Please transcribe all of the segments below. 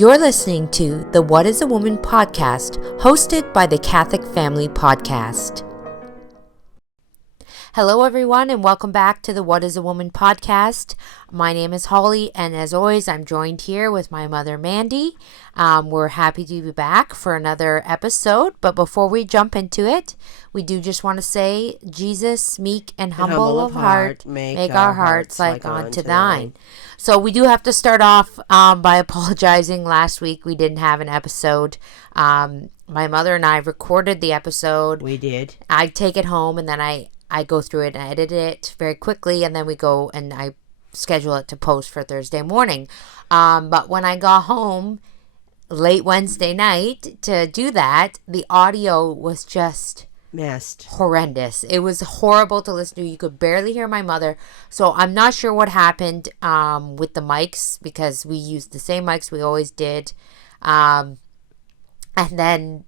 You're listening to the What is a Woman podcast, hosted by the Catholic Family Podcast. Hello, everyone, and welcome back to the What is a Woman podcast. My name is Holly, and as always, I'm joined here with my mother, Mandy. We're happy to be back for another episode, but before we jump into it, we do just want to say, Jesus, meek and humble of heart, make our hearts like unto thine. So we do have to start off by apologizing. Last week, we didn't have an episode. My mother and I recorded the episode. We did. I take it home, and then I go through it and I edit it very quickly, and then we go and I schedule it to post for Thursday morning. But when I got home late Wednesday night to do that, the audio was just messed. Horrendous. It was horrible to listen to. You could barely hear my mother. So I'm not sure what happened with the mics, because we used the same mics we always did. And then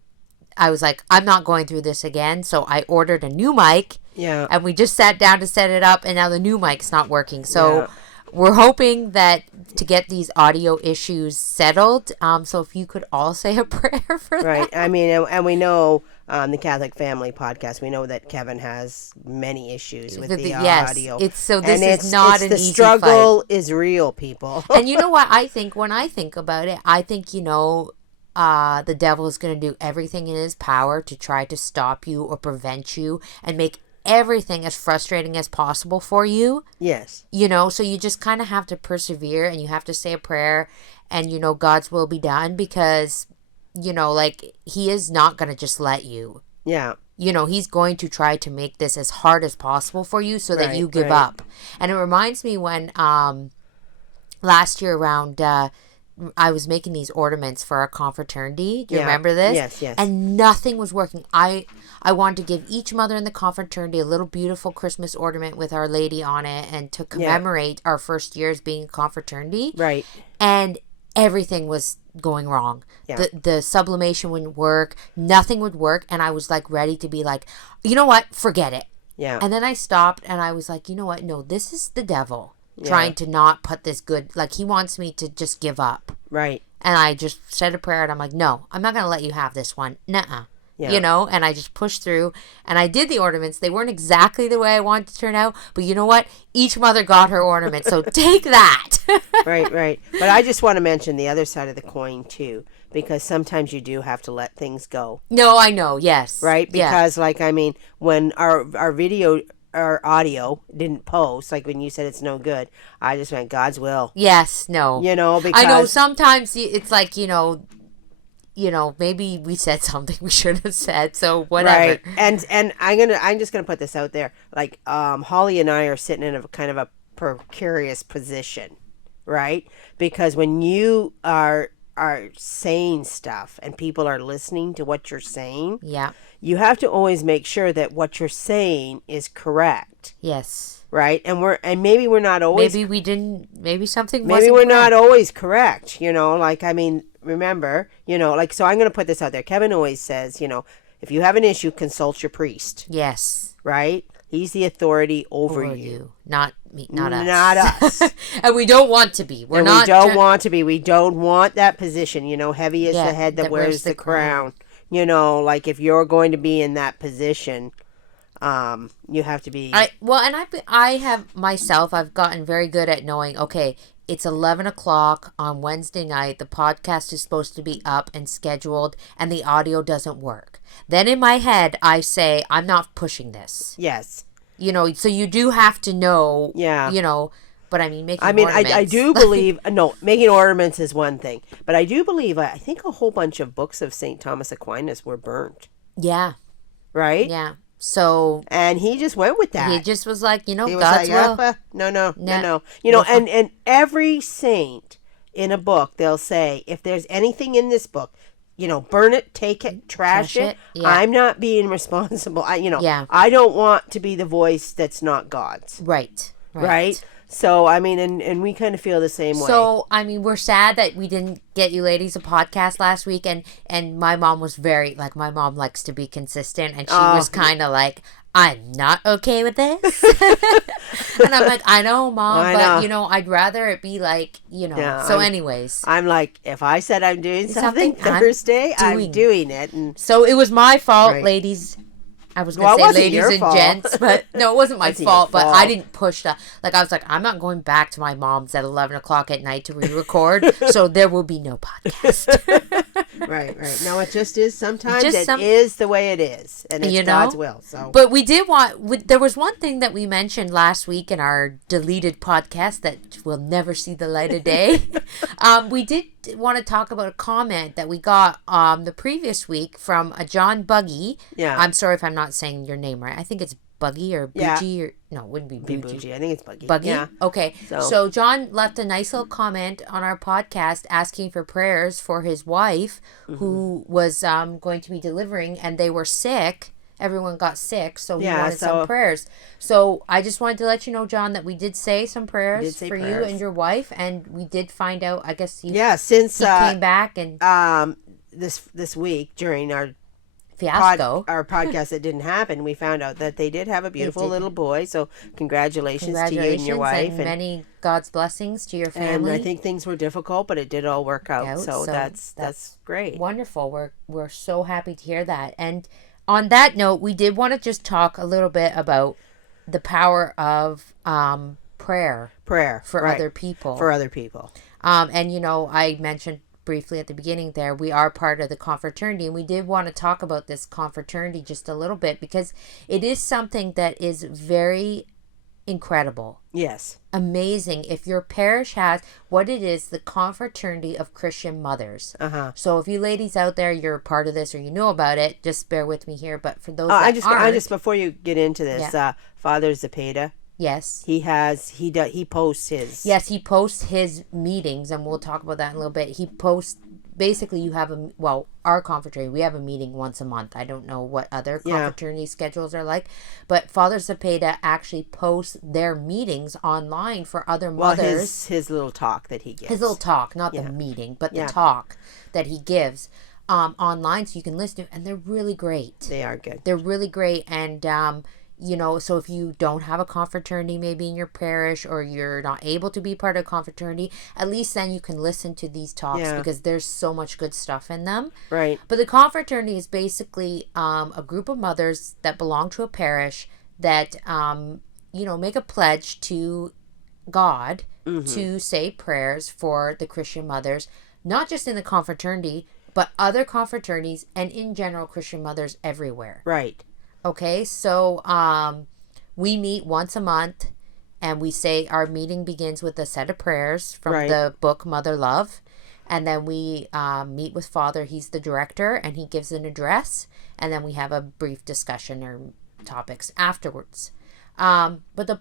I was like, I'm not going through this again. So I ordered a new mic. Yeah. And we just sat down to set it up, and now the new mic's not working. So we're hoping that to get these audio issues settled. So if you could all say a prayer for that. Right. I mean, and we know the Catholic Family podcast, we know that Kevin has many issues with the audio. This is not an easy fight. The struggle is real, people. And you know what I think? When I think about it, I think, the devil is going to do everything in his power to try to stop you or prevent you and make everything as frustrating as possible for you. Yes. So you just kind of have to persevere, and you have to say a prayer, and God's will be done, because he is not going to just let you. Yeah. He's going to try to make this as hard as possible for you so that you give up. And it reminds me when last year around I was making these ornaments for our confraternity. Do you remember this? Yes. And nothing was working. I wanted to give each mother in the confraternity a little beautiful Christmas ornament with Our Lady on it, and to commemorate our first year as being a confraternity. Right. And everything was going wrong. Yeah. The sublimation wouldn't work. Nothing would work. And I was like ready to be like, you know what? Forget it. Yeah. And then I stopped, and I was like, you know what? No, this is the devil. Trying to not put this good, he wants me to just give up. Right. And I just said a prayer, and I'm like, no, I'm not going to let you have this one. Nuh-uh. Yeah. And I just pushed through, and I did the ornaments. They weren't exactly the way I wanted to turn out, but you know what? Each mother got her ornament, so take that. Right. But I just want to mention the other side of the coin, too, because sometimes you do have to let things go. No, I know, yes. Right? Because, when our audio didn't post, when you said it's no good, I just went, God's will. Yes, no. Because I know sometimes it's maybe we said something we shouldn't have said, so whatever. Right. And I'm just gonna put this out there. Holly and I are sitting in a kind of a precarious position, right? Because when you are saying stuff and people are listening to what you're saying, you have to always make sure that what you're saying is correct. Yes. Right? And maybe we're not always, maybe something wasn't maybe we're correct. not always correct, remember, so I'm going to put this out there. Kevin always says, if you have an issue, consult your priest. Yes. Right? He's the authority over you. Not me, not us. Not us. And we don't want to be. We don't want to be. We don't want that position. Heavy is the head that wears the crown. If you're going to be in that position, you have to be. I've gotten very good at knowing, okay, it's 11 o'clock on Wednesday night. The podcast is supposed to be up and scheduled, and the audio doesn't work. Then in my head, I say, I'm not pushing this. Yes. So you do have to know, but making ornaments. I do believe, making ornaments is one thing, but I do believe, I think a whole bunch of books of St. Thomas Aquinas were burnt. Yeah. Right? Yeah. So. And he just went with that. He just was like, God's will. No. And every saint in a book, they'll say, if there's anything in this book, burn it, take it, trash it. Yeah. I'm not being responsible. I don't want to be the voice that's not God's. Right. Right? So, I mean, and we kind of feel the same way. So, I mean, we're sad that we didn't get you ladies a podcast last week. And my mom was very, like, my mom likes to be consistent. And she was kind of like, I'm not okay with this. And I'm like, I know, Mom, but, I'd rather it be like, Yeah, So anyways. I'm like, if I said I'm doing something Thursday, I'm doing it. And so it was my fault, ladies. I was going to say ladies and gents, but no, it wasn't my fault, but I didn't push that. Like, I was like, I'm not going back to my mom's at 11 o'clock at night to re-record, so there will be no podcast. Right. No, it just is. Sometimes it is the way it is, and it's God's will. So, but we did there was one thing that we mentioned last week in our deleted podcast that will never see the light of day. We did want to talk about a comment that we got the previous week from a John Buggy. Yeah. I'm sorry if I'm not saying your name right. I think it's Buggy or Bougie or no, it wouldn't be Bougie. I think it's Buggy. Buggy? Yeah. Okay. So John left a nice little comment on our podcast asking for prayers for his wife who was going to be delivering, and they were sick. Everyone got sick, so he wanted some prayers. So I just wanted to let you know, John, that we did say some prayers for you and your wife, and we did find out, I guess since he came back and this week during our fiasco, our podcast that didn't happen, we found out that they did have a beautiful little boy. So congratulations to you and your wife, and many God's blessings to your family. And I think things were difficult, but it did all work out. So that's great. Wonderful. We're so happy to hear that. And on that note, we did want to just talk a little bit about the power of prayer for other people. And I mentioned briefly at the beginning there, we are part of the confraternity, and we did want to talk about this confraternity just a little bit because it is something that is very incredible. Yes. Amazing. If your parish has what it is, the confraternity of Christian mothers. So if you ladies out there, you're part of this or you know about it, just bear with me here. But for those that aren't, I just before you get into this, Father Zepeda. Yes. He posts his. Yes, he posts his meetings, and we'll talk about that in a little bit. He posts, basically you have our confraternity, we have a meeting once a month. I don't know what other confraternity schedules are like, but Father Zepeda actually posts their meetings online for other mothers. His little talk that he gives. His little talk, not the meeting, but the talk that he gives online, so you can listen to, and they're really great. They are good. They're really great, and so if you don't have a confraternity maybe in your parish, or you're not able to be part of a confraternity, at least then you can listen to these talks because there's so much good stuff in them. Right. But the confraternity is basically a group of mothers that belong to a parish that, make a pledge to God to say prayers for the Christian mothers, not just in the confraternity, but other confraternities and in general Christian mothers everywhere. Right. Okay, so we meet once a month, and we say our meeting begins with a set of prayers from the book Mother Love, and then we meet with Father. He's the director, and he gives an address, and then we have a brief discussion or topics afterwards. But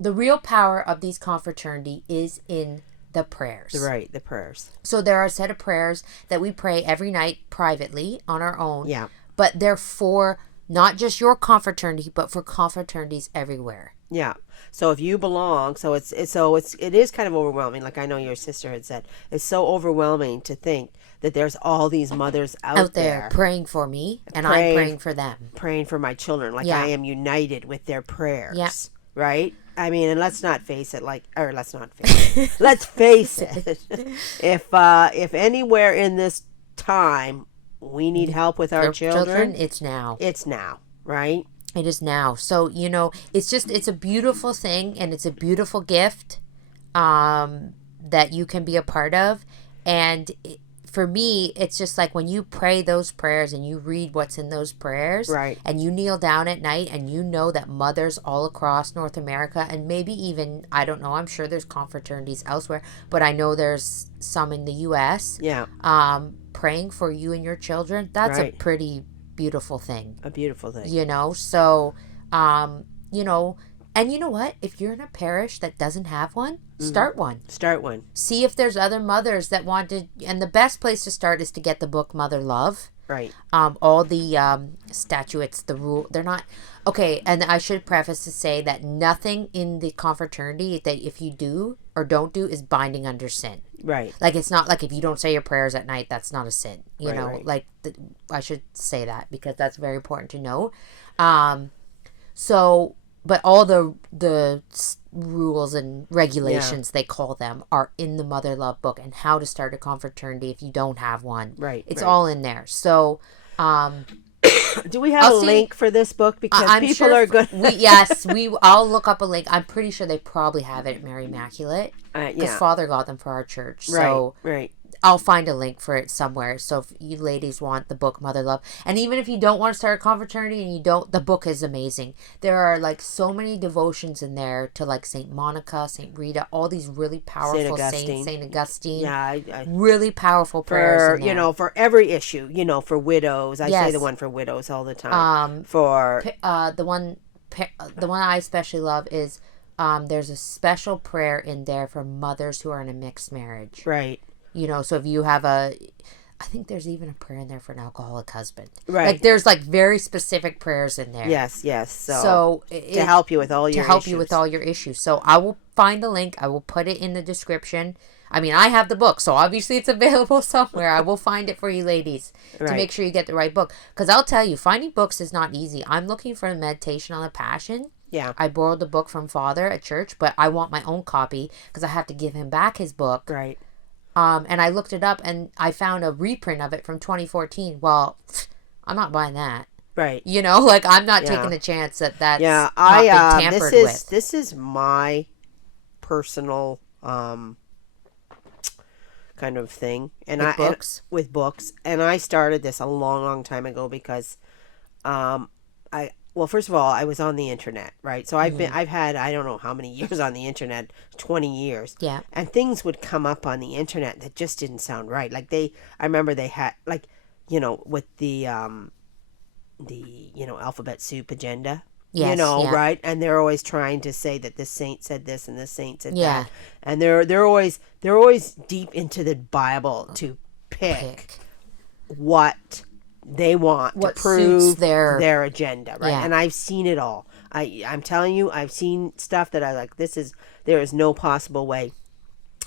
the real power of these confraternity is in the prayers. Right, the prayers. So there are a set of prayers that we pray every night privately on our own. Yeah. But they're for not just your confraternity, but for confraternities everywhere. Yeah. So if you belong, it is kind of overwhelming. Like I know your sister had said, it's so overwhelming to think that there's all these mothers out there praying for me, and I'm praying for them, praying for my children. Like I am united with their prayers. Yeah. Right. I mean, and let's face it. Let's face it. If anywhere in this time we need help with our children, it's now. It's now, right? It is now. So, it's a beautiful thing, and it's a beautiful gift that you can be a part of. And for me, it's just like when you pray those prayers and you read what's in those prayers, right? And you kneel down at night and you know that mothers all across North America, and maybe even, I don't know, I'm sure there's confraternities elsewhere, but I know there's some in the U.S. Yeah. Praying for you and your children. That's a pretty beautiful thing. A beautiful thing. So, and you know what? If you're in a parish that doesn't have one, start one. Start one. See if there's other mothers that want to, and the best place to start is to get the book Mother Love. Right. All the statutes, the rule, they're not okay. And I should preface to say that nothing in the confraternity that if you do or don't do is binding under sin. Right. Like, it's not like if you don't say your prayers at night, that's not a sin. You Right, know, right. like I should say that because that's very important to know. So, but all the rules and regulations, they call them, are in the Mother Love book, and how to start a confraternity if you don't have one. Right. It's right. all in there. So, Do we have a link for this book? Because I'm people sure are good. I'll look up a link. I'm pretty sure they probably have it at Mary Immaculate. Because Yeah. Father got them for our church. Right. So Right. I'll find a link for it somewhere. So if you ladies want the book Mother Love, and even if you don't want to start a confraternity and you don't, the book is amazing. There are like so many devotions in there to like Saint Monica, Saint Rita, all these really powerful saints, Saint Augustine. Yeah, really powerful prayers for in there. for every issue, for widows. I say Yes. the one for widows all the time. For the one I especially love is there's a special prayer in there for mothers who are in a mixed marriage. right. So if you have I think there's even a prayer in there for an alcoholic husband. Right. Like, there's like very specific prayers in there. Yes, yes. So to help you with all your issues. So I will find the link. I will put it in the description. I mean, I have the book, so obviously it's available somewhere. I will find it for you ladies to make sure you get the right book. Because I'll tell you, finding books is not easy. I'm looking for a meditation on the Passion. Yeah. I borrowed the book from Father at church, but I want my own copy because I have to give him back his book. Right. And I looked it up, and I found a reprint of it from 2014. Well, I'm not buying that. Right. Like, I'm not taking the chance that's not been tampered with. This is my personal kind of thing, and with books, and I started this a long, long time ago because, well, first of all, I was on the internet, right? So I've had, I don't know how many years on the internet, 20 years. Yeah. And things would come up on the internet that just didn't sound right. Like I remember they had, like, with the alphabet soup agenda. Yes, right? And they're always trying to say that this saint said this and this saint said Yeah. that. And they're always deep into the Bible to pick what they want to prove their agenda, right? Yeah. And I've seen it all. I'm telling you, I've seen stuff that I like, there is no possible way.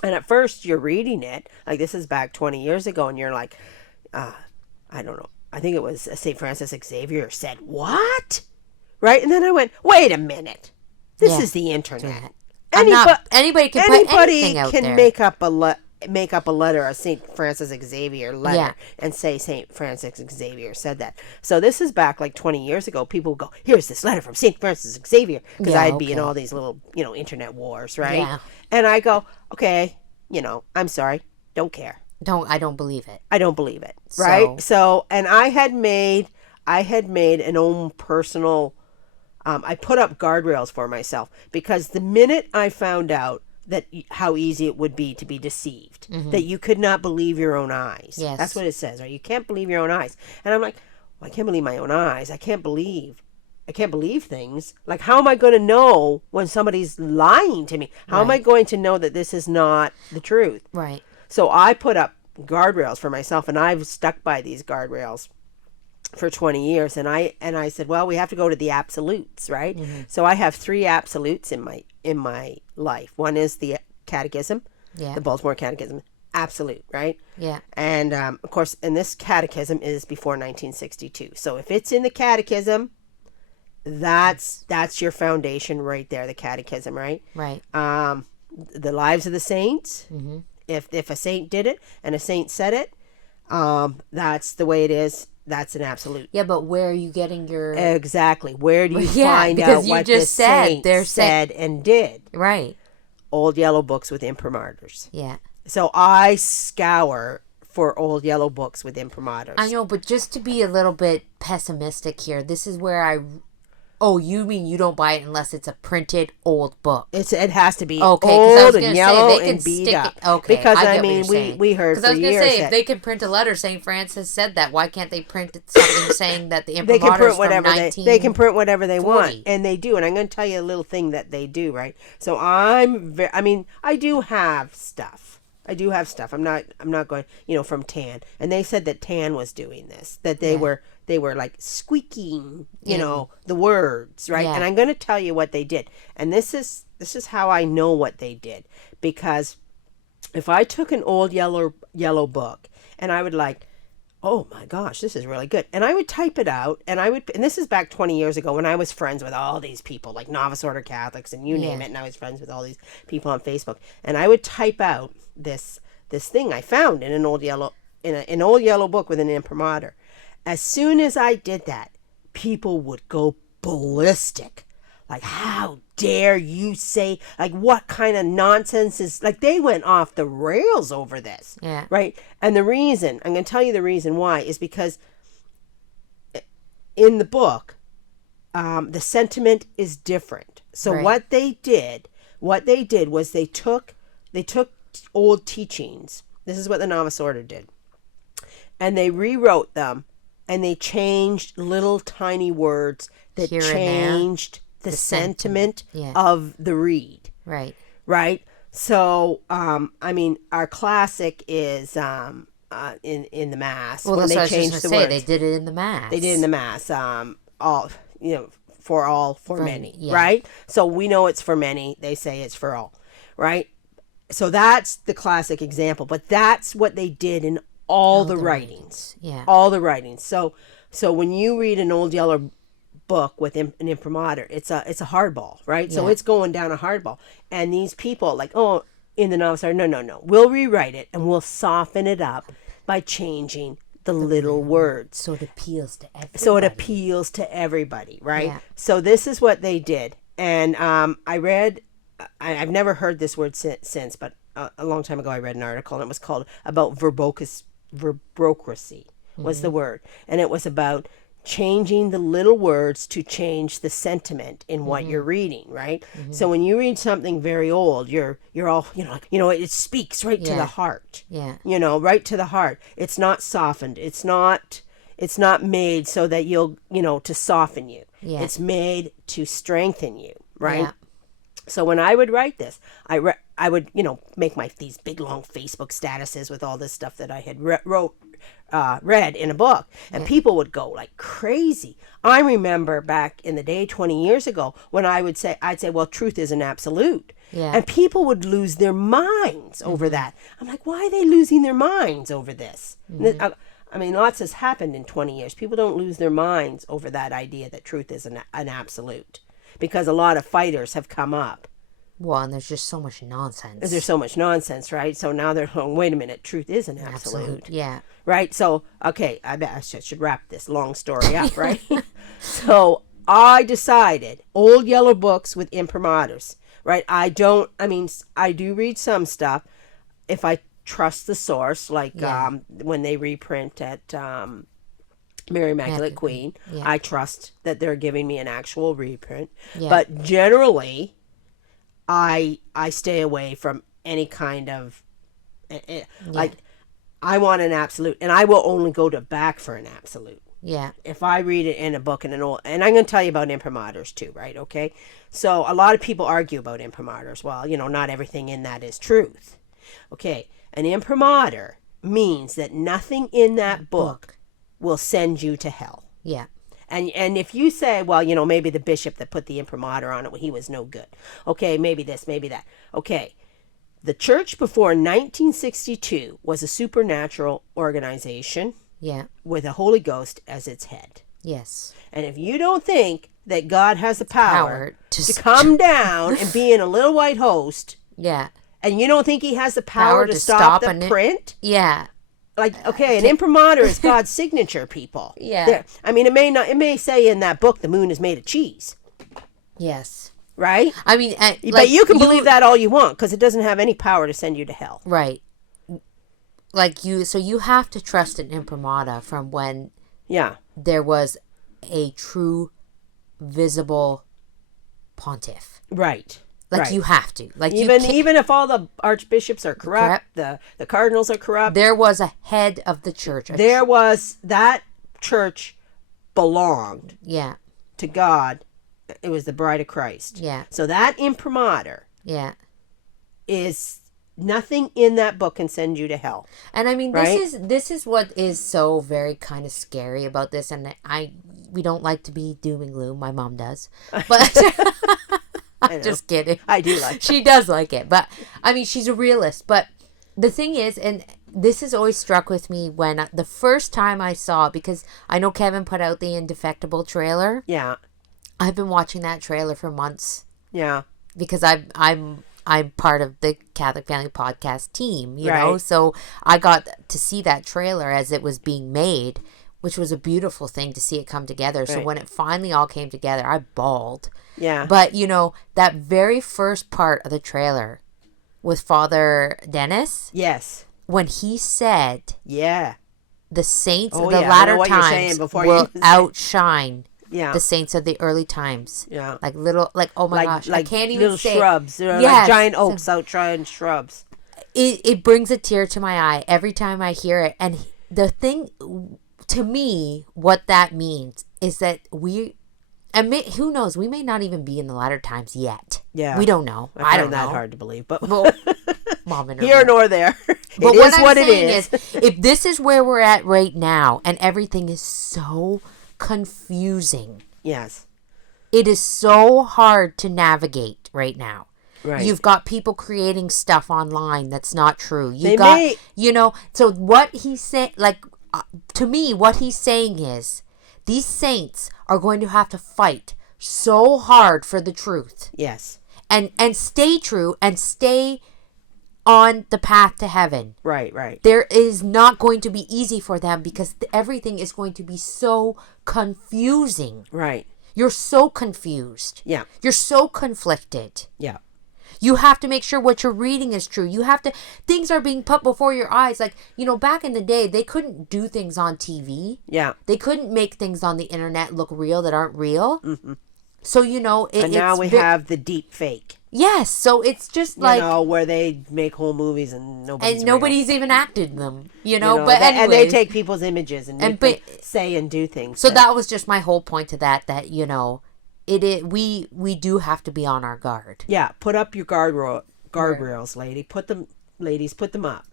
And at first you're reading it, like this is back 20 years ago, and you're like, I don't know. I think it was St. Francis Xavier said, what? Right? And then I went, wait a minute. This is the internet. Anybody can put anything out there. Make up a letter, a St. Francis Xavier letter, and say St. Francis Xavier said that. So this is back like 20 years ago. People would go, here's this letter from St. Francis Xavier, because I'd be in all these little, internet wars, right? Yeah. And I go, okay, I'm sorry, don't care. I don't believe it. I don't believe it, right? So, and I had made an own personal, I put up guardrails for myself, because the minute I found out that how easy it would be to be deceived, that you could not believe your own eyes. Yes. That's what it says, right? You can't believe your own eyes. And I'm like, well, I can't believe my own eyes. I can't believe things. Like, how am I going to know when somebody's lying to me? How am I going to know that this is not the truth? Right. So I put up guardrails for myself, and I've stuck by these guardrails for 20 years. And I said, well, we have to go to the absolutes, right? So I have 3 absolutes in my life. One is the catechism, the Baltimore Catechism, absolute, right? Yeah. And of course, and this catechism is before 1962. So if it's in the catechism, that's your foundation right there, the catechism, right? Right. The lives of the saints. If a saint did it and a saint said it, that's the way it is. That's an absolute. Yeah, but where are you getting your... Exactly. Where do you find out what the saint said and did? Right. Old yellow books with imprimaturs. Yeah. So I scour for old yellow books with imprimaturs. I know, but just to be a little bit pessimistic here, this is where Oh, you mean you don't buy it unless it's a printed old book? It has to be old and yellow and beat up. Okay, because I mean we heard for years. Because I was going to say, if they can print a letter saying Francis said that, why can't they print something saying that the imprimaturs from 1940? They can print whatever they want, and they do. And I'm going to tell you a little thing that they do, right? So I do have stuff. I do have stuff. I'm not going, from Tan. And they said that Tan was doing this, that they were like squeaking, the words, right? Yeah. And I'm going to tell you what they did. And this is how I know what they did, because if I took an old yellow book and I would like, oh my gosh, this is really good, and I would type it out, and this is back 20 years ago when I was friends with all these people, like novice order Catholics and you name it, and I was friends with all these people on Facebook, and I would type out this thing I found in an old yellow book with an imprimatur. As soon as I did that, people would go ballistic. Like, how dare you say, like, what kind of nonsense is, like, they went off the rails over this. Yeah. Right? And the reason, I'm going to tell you the reason why, is because in the book, the sentiment is different. So what they did was they took old teachings. This is what the novice order did. And they rewrote them, and they changed little tiny words that changed the sentiment of the read. Right. Right. So, our classic is in the Mass. Well, when that's they what I was changed just the going to say. words. They did it in the Mass. They did it in the Mass. For all, for many. Yeah. Right. So we know it's for many. They say it's for all. Right. So that's the classic example. But that's what they did in all the writings. Yeah. All the writings. So when you read an old yellow book with an imprimatur, it's a hardball, right? So it's going down a hardball, and these people like, oh, in the novice are no, we'll rewrite it and we'll soften it up by changing the little words, so it appeals to everybody. Right? Yeah. So this is what they did, and I've never heard this word since, but a long time ago I read an article, and it was called about verbocracy was the word, and it was about changing the little words to change the sentiment in what you're reading, right? So when you read something very old, you're all, it speaks right to the heart. Yeah. Right to the heart. It's not softened. It's not made so that you'll, to soften you. Yeah. It's made to strengthen you, right? Yeah. So when I would write this, I would, make these big long Facebook statuses with all this stuff that I had read in a book, and people would go like crazy. I remember back in the day 20 years ago when I'd say, well, truth isn't absolute. Yeah. And people would lose their minds over that. I'm like, why are they losing their minds over this? Lots has happened in 20 years. People don't lose their minds over that idea that truth is an absolute, because a lot of fighters have come up. Well, and there's just so much nonsense. There's so much nonsense, right? So now they're going, wait a minute, truth is an absolute. Yeah. Right? So, okay, I bet I should wrap this long story up, right? So I decided old yellow books with imprimaturs, right? I do read some stuff if I trust the source, like when they reprint at Mary Immaculate Queen. Yeah. I trust that they're giving me an actual reprint. Yeah. But generally, I stay away from any kind of like, I want an absolute, and I will only go to back for an absolute. Yeah. If I read it in a book and I'm going to tell you about imprimaturs too, right? Okay. So a lot of people argue about imprimaturs. Well, not everything in that is truth. Okay. An imprimatur means that nothing in that book will send you to hell. Yeah. And if you say, well, maybe the bishop that put the imprimatur on it, well, he was no good. Okay, maybe this, maybe that. Okay, the church before 1962 was a supernatural organization. Yeah. With a Holy Ghost as its head. Yes. And if you don't think that God has the power to come down and be in a little white host. Yeah. And you don't think he has the power to stop the print? Yeah. Like, okay, an imprimatur is God's signature, people. Yeah. It may say in that book the moon is made of cheese. Yes. Right? But you can believe that all you want, because it doesn't have any power to send you to hell. Right. So you have to trust an imprimatur from when there was a true visible pontiff. Right. You have to. Even if all the archbishops are corrupt. The cardinals are corrupt. There was a head of the church. That church belonged to God. It was the bride of Christ. Yeah. So that imprimatur is Nothing in that book can send you to hell. And I mean, Right? this is what is so very kind of scary about this. And we don't like to be doom and gloom. My mom does, but I I'm know. just kidding. I do like it. She does like it, but I mean, she's a realist. But the thing is, and this has always struck with me when the first time I saw, because I know Kevin put out the Indefectible trailer. Yeah. I've been watching that trailer for months Yeah. because I'm part of the Catholic Family Podcast team, you know? Right. So I got to see that trailer as it was being made, which was a beautiful thing to see it come together. So Right. when it finally all came together, I bawled. Yeah. But, you know, that very first part of the trailer with Father Dennis, Yes. when he said Yeah. the saints Oh, of the yeah, I know latter what you're saying times before will you say- outshine Yeah. the saints of the early times. Yeah. Like little, like, oh my gosh, I can't even little say. shrubs, like Yes. giant oaks outshine shrubs. It brings a tear to my eye every time I hear it. And the thing, to me, what that means is that who knows, we may not even be in the latter times yet. Yeah. We don't know. I don't find that know. hard to believe, but Well, Mom and her here milk. nor there. But It what is I'm what it saying is. if this is where we're at right now and everything is so confusing, Yes. it is so hard to navigate right now. Right. You've got people creating stuff online that's not true. They So what he's saying, like, to me, what he's saying is these saints are going to have to fight so hard for the truth Yes. and stay true and stay on the path to heaven. Right. Right. There is not going to be easy for them because everything is going to be so confusing. Right. You're so confused. Yeah. You're so conflicted. Yeah. You have to make sure what you're reading is true. Things are being put before your eyes. Like, you know, back in the day, they couldn't do things on TV. Yeah. They couldn't make things on the internet look real that aren't real. Mm-hmm. So, you know, But now we have the deep fake. Yes. So it's just like. You know, where they make whole movies and nobody's even acted them, you know. You know, but and they anyways. take people's images and make them say and do things. So that was just my whole point to that, you know, we do have to be on our guard. Yeah, put up your guardrails, ladies, put them up.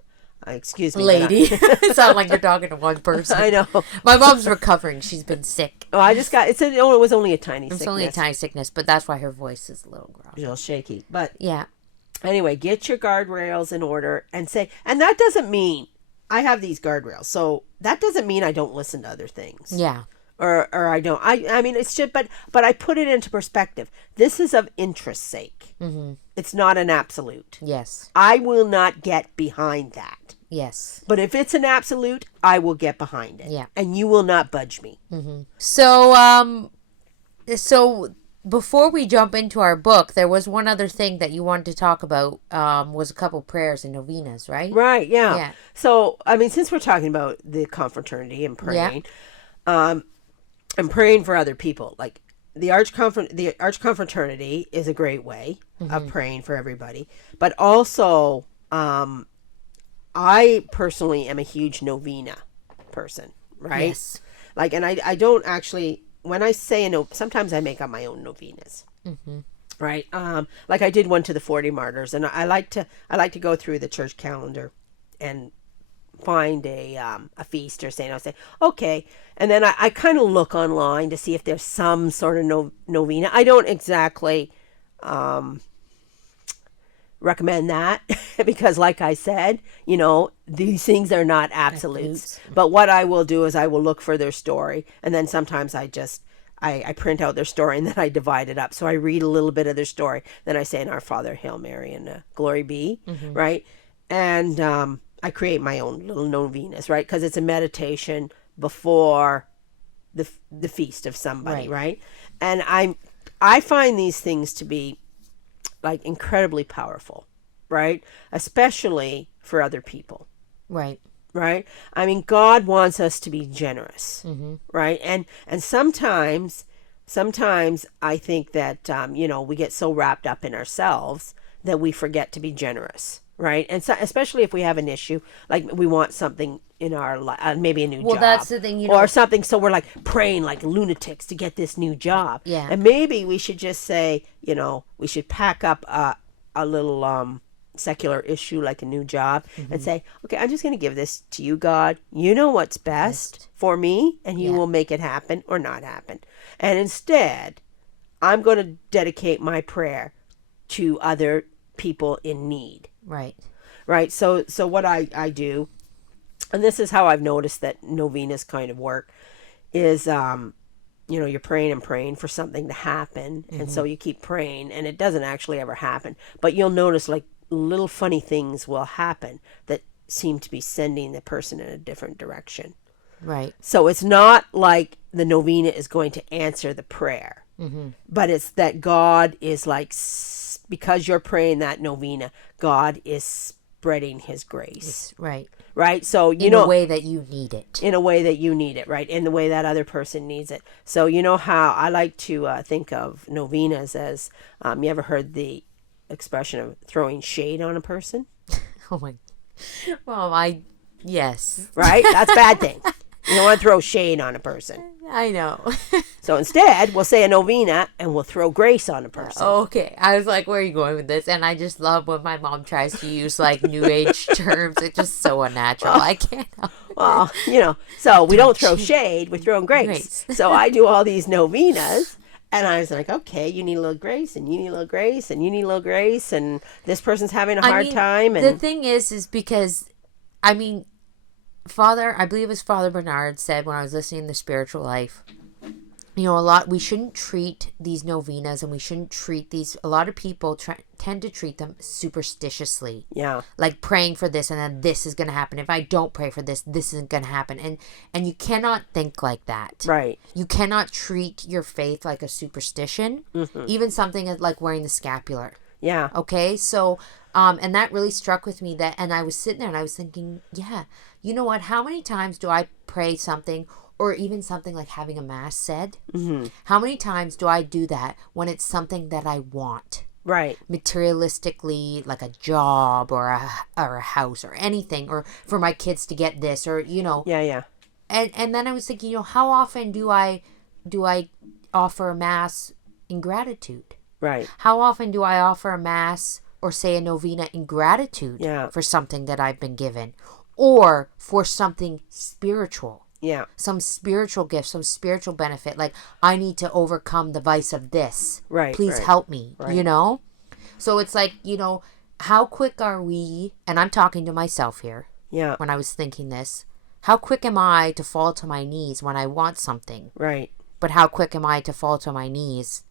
Excuse me, Lady. It sounds like you're talking to one person. I know. My mom's recovering. She's been sick. Oh, I just got. It was only a tiny. It's sickness. only a tiny sickness, but that's why her voice is a little A little shaky, but yeah. anyway, get your guardrails in order and say. And that doesn't mean I have these guardrails, so that doesn't mean I don't listen to other things. Yeah. Or I don't. I mean, it's just. But I put it into perspective. This is of interest's sake. Mm-hmm. It's not an absolute. Yes. I will not get behind that. Yes. But if it's an absolute, I will get behind it. Yeah. And you will not budge me. Mm-hmm. So before we jump into our book, there was one other thing that you wanted to talk about, was a couple prayers and novenas, right? Right, yeah. Yeah. So, I mean, since we're talking about the confraternity and praying, I'm praying for other people. Like, the Arch Confraternity is a great way of praying for everybody. But also, I personally am a huge novena person, right? Yes. Like, and I don't actually, when I say sometimes I make up my own novenas. Mm-hmm. Right. Like I did one to the 40 martyrs, and I like to go through the church calendar and find a feast or saying, I'll say, okay. And then I kind of look online to see if there's some sort of novena. I don't exactly recommend that because like I said, you know, these things are not absolutes. But what I will do is I will look for their story, and then sometimes I print out their story and then I divide it up. So I read a little bit of their story, then I say in Our Father, Hail Mary, and Glory Be, right? And I create my own little novenas, right? Because it's a meditation before the feast of somebody, right? And I find these things to be like incredibly powerful, right? Especially for other people. Right. Right? I mean, God wants us to be generous, right? And sometimes I think that, you know, we get so wrapped up in ourselves that we forget to be generous, right? And so, especially if we have an issue, like we want something in our life, maybe a new job. Well, that's the thing, you know. Or something, so we're like praying like lunatics to get this new job. Yeah. And maybe we should just say, you know, we should pack up a little secular issue like a new job and say, okay, I'm just going to give this to you, God. You know what's best for me, and you will make it happen or not happen. And instead, I'm going to dedicate my prayer to other people in need. Right. Right. So what I do, and this is how I've noticed that novenas kind of work, is you're praying and praying for something to happen, and so you keep praying, and it doesn't actually ever happen. But you'll notice like little funny things will happen that seem to be sending the person in a different direction. Right. So it's not like the novena is going to answer the prayer, but it's that God is like, because you're praying that novena, God is spreading his grace. Right. Right. So, in a way that you need it. In a way that you need it. Right. In the way that other person needs it. So, you know how I like to think of novenas as, you ever heard the expression of throwing shade on a person? Oh my. Well, yes. Right. That's a bad thing. You don't want to throw shade on a person. I know. So instead, we'll say a novena and we'll throw grace on a person. Okay. I was like, where are you going with this? And I just love when my mom tries to use like new age terms. It's just so unnatural. I can't help it. Well, so we don't throw shade, we're throwing grace. So I do all these novenas. And I was like, okay, you need a little grace, and you need a little grace, and you need a little grace, and this person's having a hard time. And the thing is because, I believe it was Father Bernard said when I was listening to Spiritual Life, we shouldn't treat these novenas, and we shouldn't treat these, a lot of people tend to treat them superstitiously. Yeah. Like praying for this, and then this is going to happen. If I don't pray for this, this isn't going to happen. And you cannot think like that. Right. You cannot treat your faith like a superstition, even something like wearing the scapular. Yeah. Okay. So, and that really struck with me and I was sitting there and I was thinking, yeah, you know what? How many times do I pray something, or even something like having a mass said? How many times do I do that when it's something that I want? Right. Materialistically, like a job or a house or anything, or for my kids to get this, or, Yeah. And then I was thinking, how often do I offer a mass in gratitude? Right. How often do I offer a mass or say a novena in gratitude for something that I've been given, or for something spiritual? Yeah. Some spiritual gift, some spiritual benefit. Like, I need to overcome the vice of this. Right. Please help me, So it's like, how quick are we, and I'm talking to myself here. Yeah. When I was thinking this, how quick am I to fall to my knees when I want something? Right. But how quick am I to fall to my knees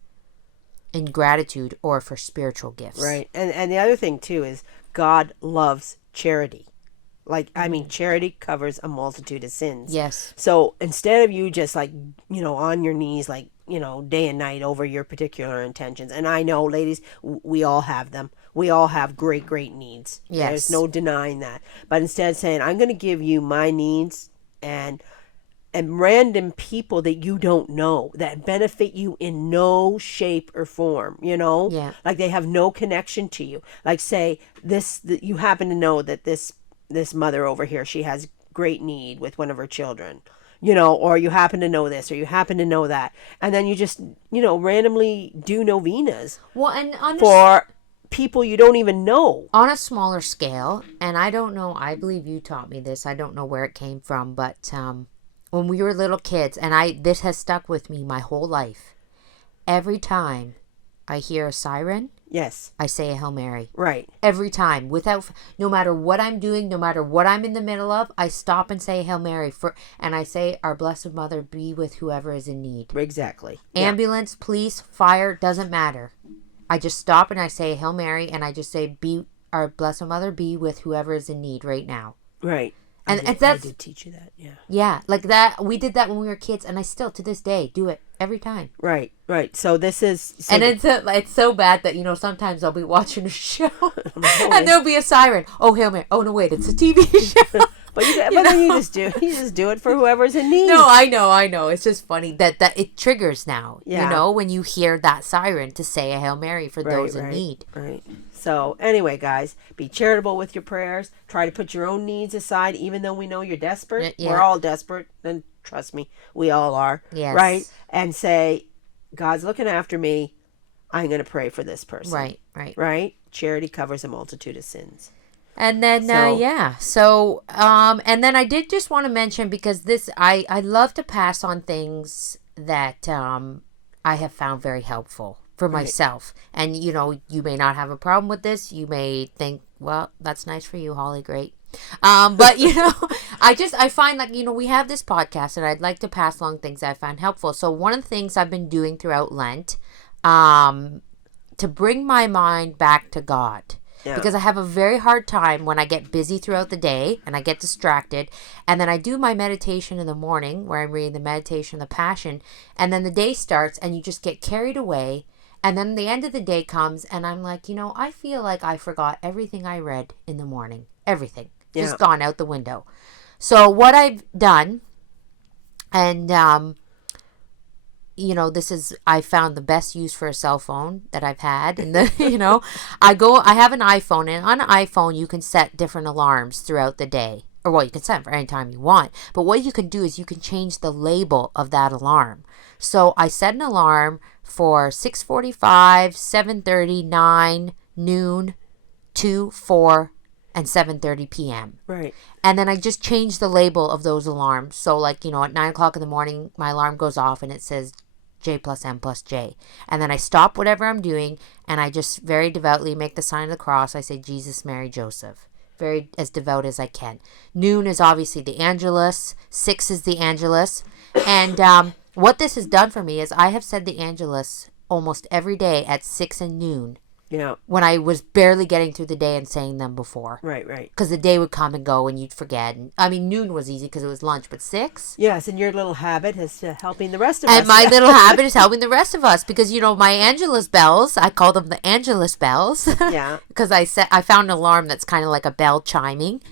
in gratitude or for spiritual gifts? Right. And the other thing too is God loves charity. Charity covers a multitude of sins. Yes. So instead of you just on your knees, day and night over your particular intentions. And I know, ladies, we all have them. We all have great, great needs. Yes. There's no denying that. But instead saying, I'm going to give you my needs and random people that you don't know that benefit you in no shape or form, Yeah. Like they have no connection to you. Like say you happen to know that this mother over here, she has great need with one of her children, or you happen to know this, or you happen to know that. And then you just, randomly do novenas for people you don't even know. On a smaller scale, and I don't know, I believe you taught me this. I don't know where it came from, but when we were little kids, and this has stuck with me my whole life. Every time I hear a siren, yes, I say a Hail Mary. Right. Every time, no matter what I'm doing, no matter what I'm in the middle of, I stop and say Hail Mary and I say, Our Blessed Mother be with whoever is in need. Exactly. Ambulance, police, fire, doesn't matter. I just stop and I say Hail Mary, and I just say, Our Blessed Mother be with whoever is in need right now. Right. And I did teach you that, yeah. Yeah, like that. We did that when we were kids, and I still, to this day, do it every time. Right. So this is... and it's so bad that, sometimes I'll be watching a show, and there'll be a siren. Oh, Hail Mary. Oh, no, wait, it's a TV show. But then you just do it for whoever's in need. No, I know. It's just funny that it triggers now, Yeah. when you hear that siren to say a Hail Mary for those in need. Right. So anyway, guys, be charitable with your prayers. Try to put your own needs aside, even though we know you're desperate. Yeah. We're all desperate. And trust me, we all are. Yes. Right? And say, God's looking after me. I'm going to pray for this person. Right. Right? charity covers a multitude of sins. And then, and then I did just want to mention, because I love to pass on things that I have found very helpful for myself. And, you may not have a problem with this. You may think, well, that's nice for you, Holly. Great. But, I find like, we have this podcast and I'd like to pass along things I find helpful. So one of the things I've been doing throughout Lent, to bring my mind back to God. Yeah. Because I have a very hard time when I get busy throughout the day and I get distracted. And then I do my meditation in the morning where I'm reading the meditation of the Passion. And then the day starts and you just get carried away. And then the end of the day comes and I'm like, I feel like I forgot everything I read in the morning. Everything. Yeah. Just gone out the window. So what I've done, and I found the best use for a cell phone that I've had. And I have an iPhone, and on an iPhone, you can set different alarms throughout the day. Or, well, you can set them for any time you want. But what you can do is you can change the label of that alarm. So I set an alarm for 6:45, 7:30, 9, noon, 2, 4, and 7:30 p.m. Right. And then I just changed the label of those alarms. So, at 9 o'clock in the morning, my alarm goes off and it says J plus M plus J. And then I stop whatever I'm doing and I just very devoutly make the sign of the cross. I say Jesus, Mary, Joseph. Very as devout as I can. Noon is obviously the Angelus. 6 is the Angelus. And what this has done for me is I have said the Angelus almost every day at 6 and noon. Yeah. When I was barely getting through the day and saying them before. Right. Because the day would come and go and you'd forget. And, noon was easy because it was lunch, but 6? Yes, and your little habit is helping the rest of us. And my little habit is helping the rest of us because, my Angelus bells, I call them the Angelus bells. Yeah. Because I found an alarm that's kind of like a bell chiming.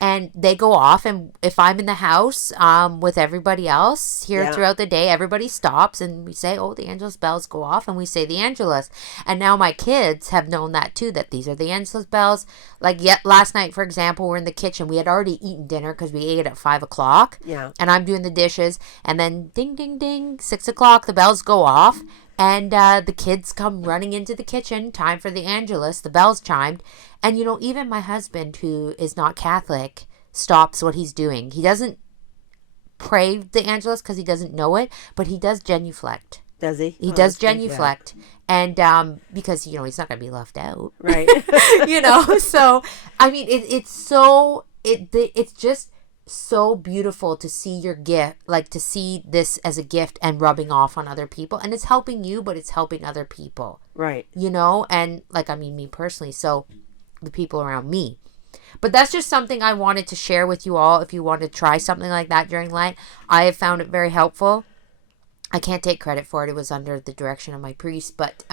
And they go off, and if I'm in the house with everybody else here throughout the day, everybody stops, and we say, oh, the Angelus bells go off, and we say the Angelus. And now my kids have known that, too, that these are the Angelus bells. Last night, for example, we're in the kitchen. We had already eaten dinner because we ate at 5 o'clock. Yeah. And I'm doing the dishes, and then ding, ding, ding, 6 o'clock, the bells go off. And the kids come running into the kitchen, time for the Angelus, the bells chimed. And, even my husband, who is not Catholic, stops what he's doing. He doesn't pray the Angelus because he doesn't know it, but he does genuflect. Does he? He does genuflect. And because, he's not going to be left out. Right. So, it's just so beautiful to see your gift, to see this as a gift and rubbing off on other people. And it's helping you, but it's helping other people. Right. And me personally, so the people around me. But that's just something I wanted to share with you all. If you want to try something like that during Lent, I have found it very helpful. I can't take credit for it. It was under the direction of my priest. But,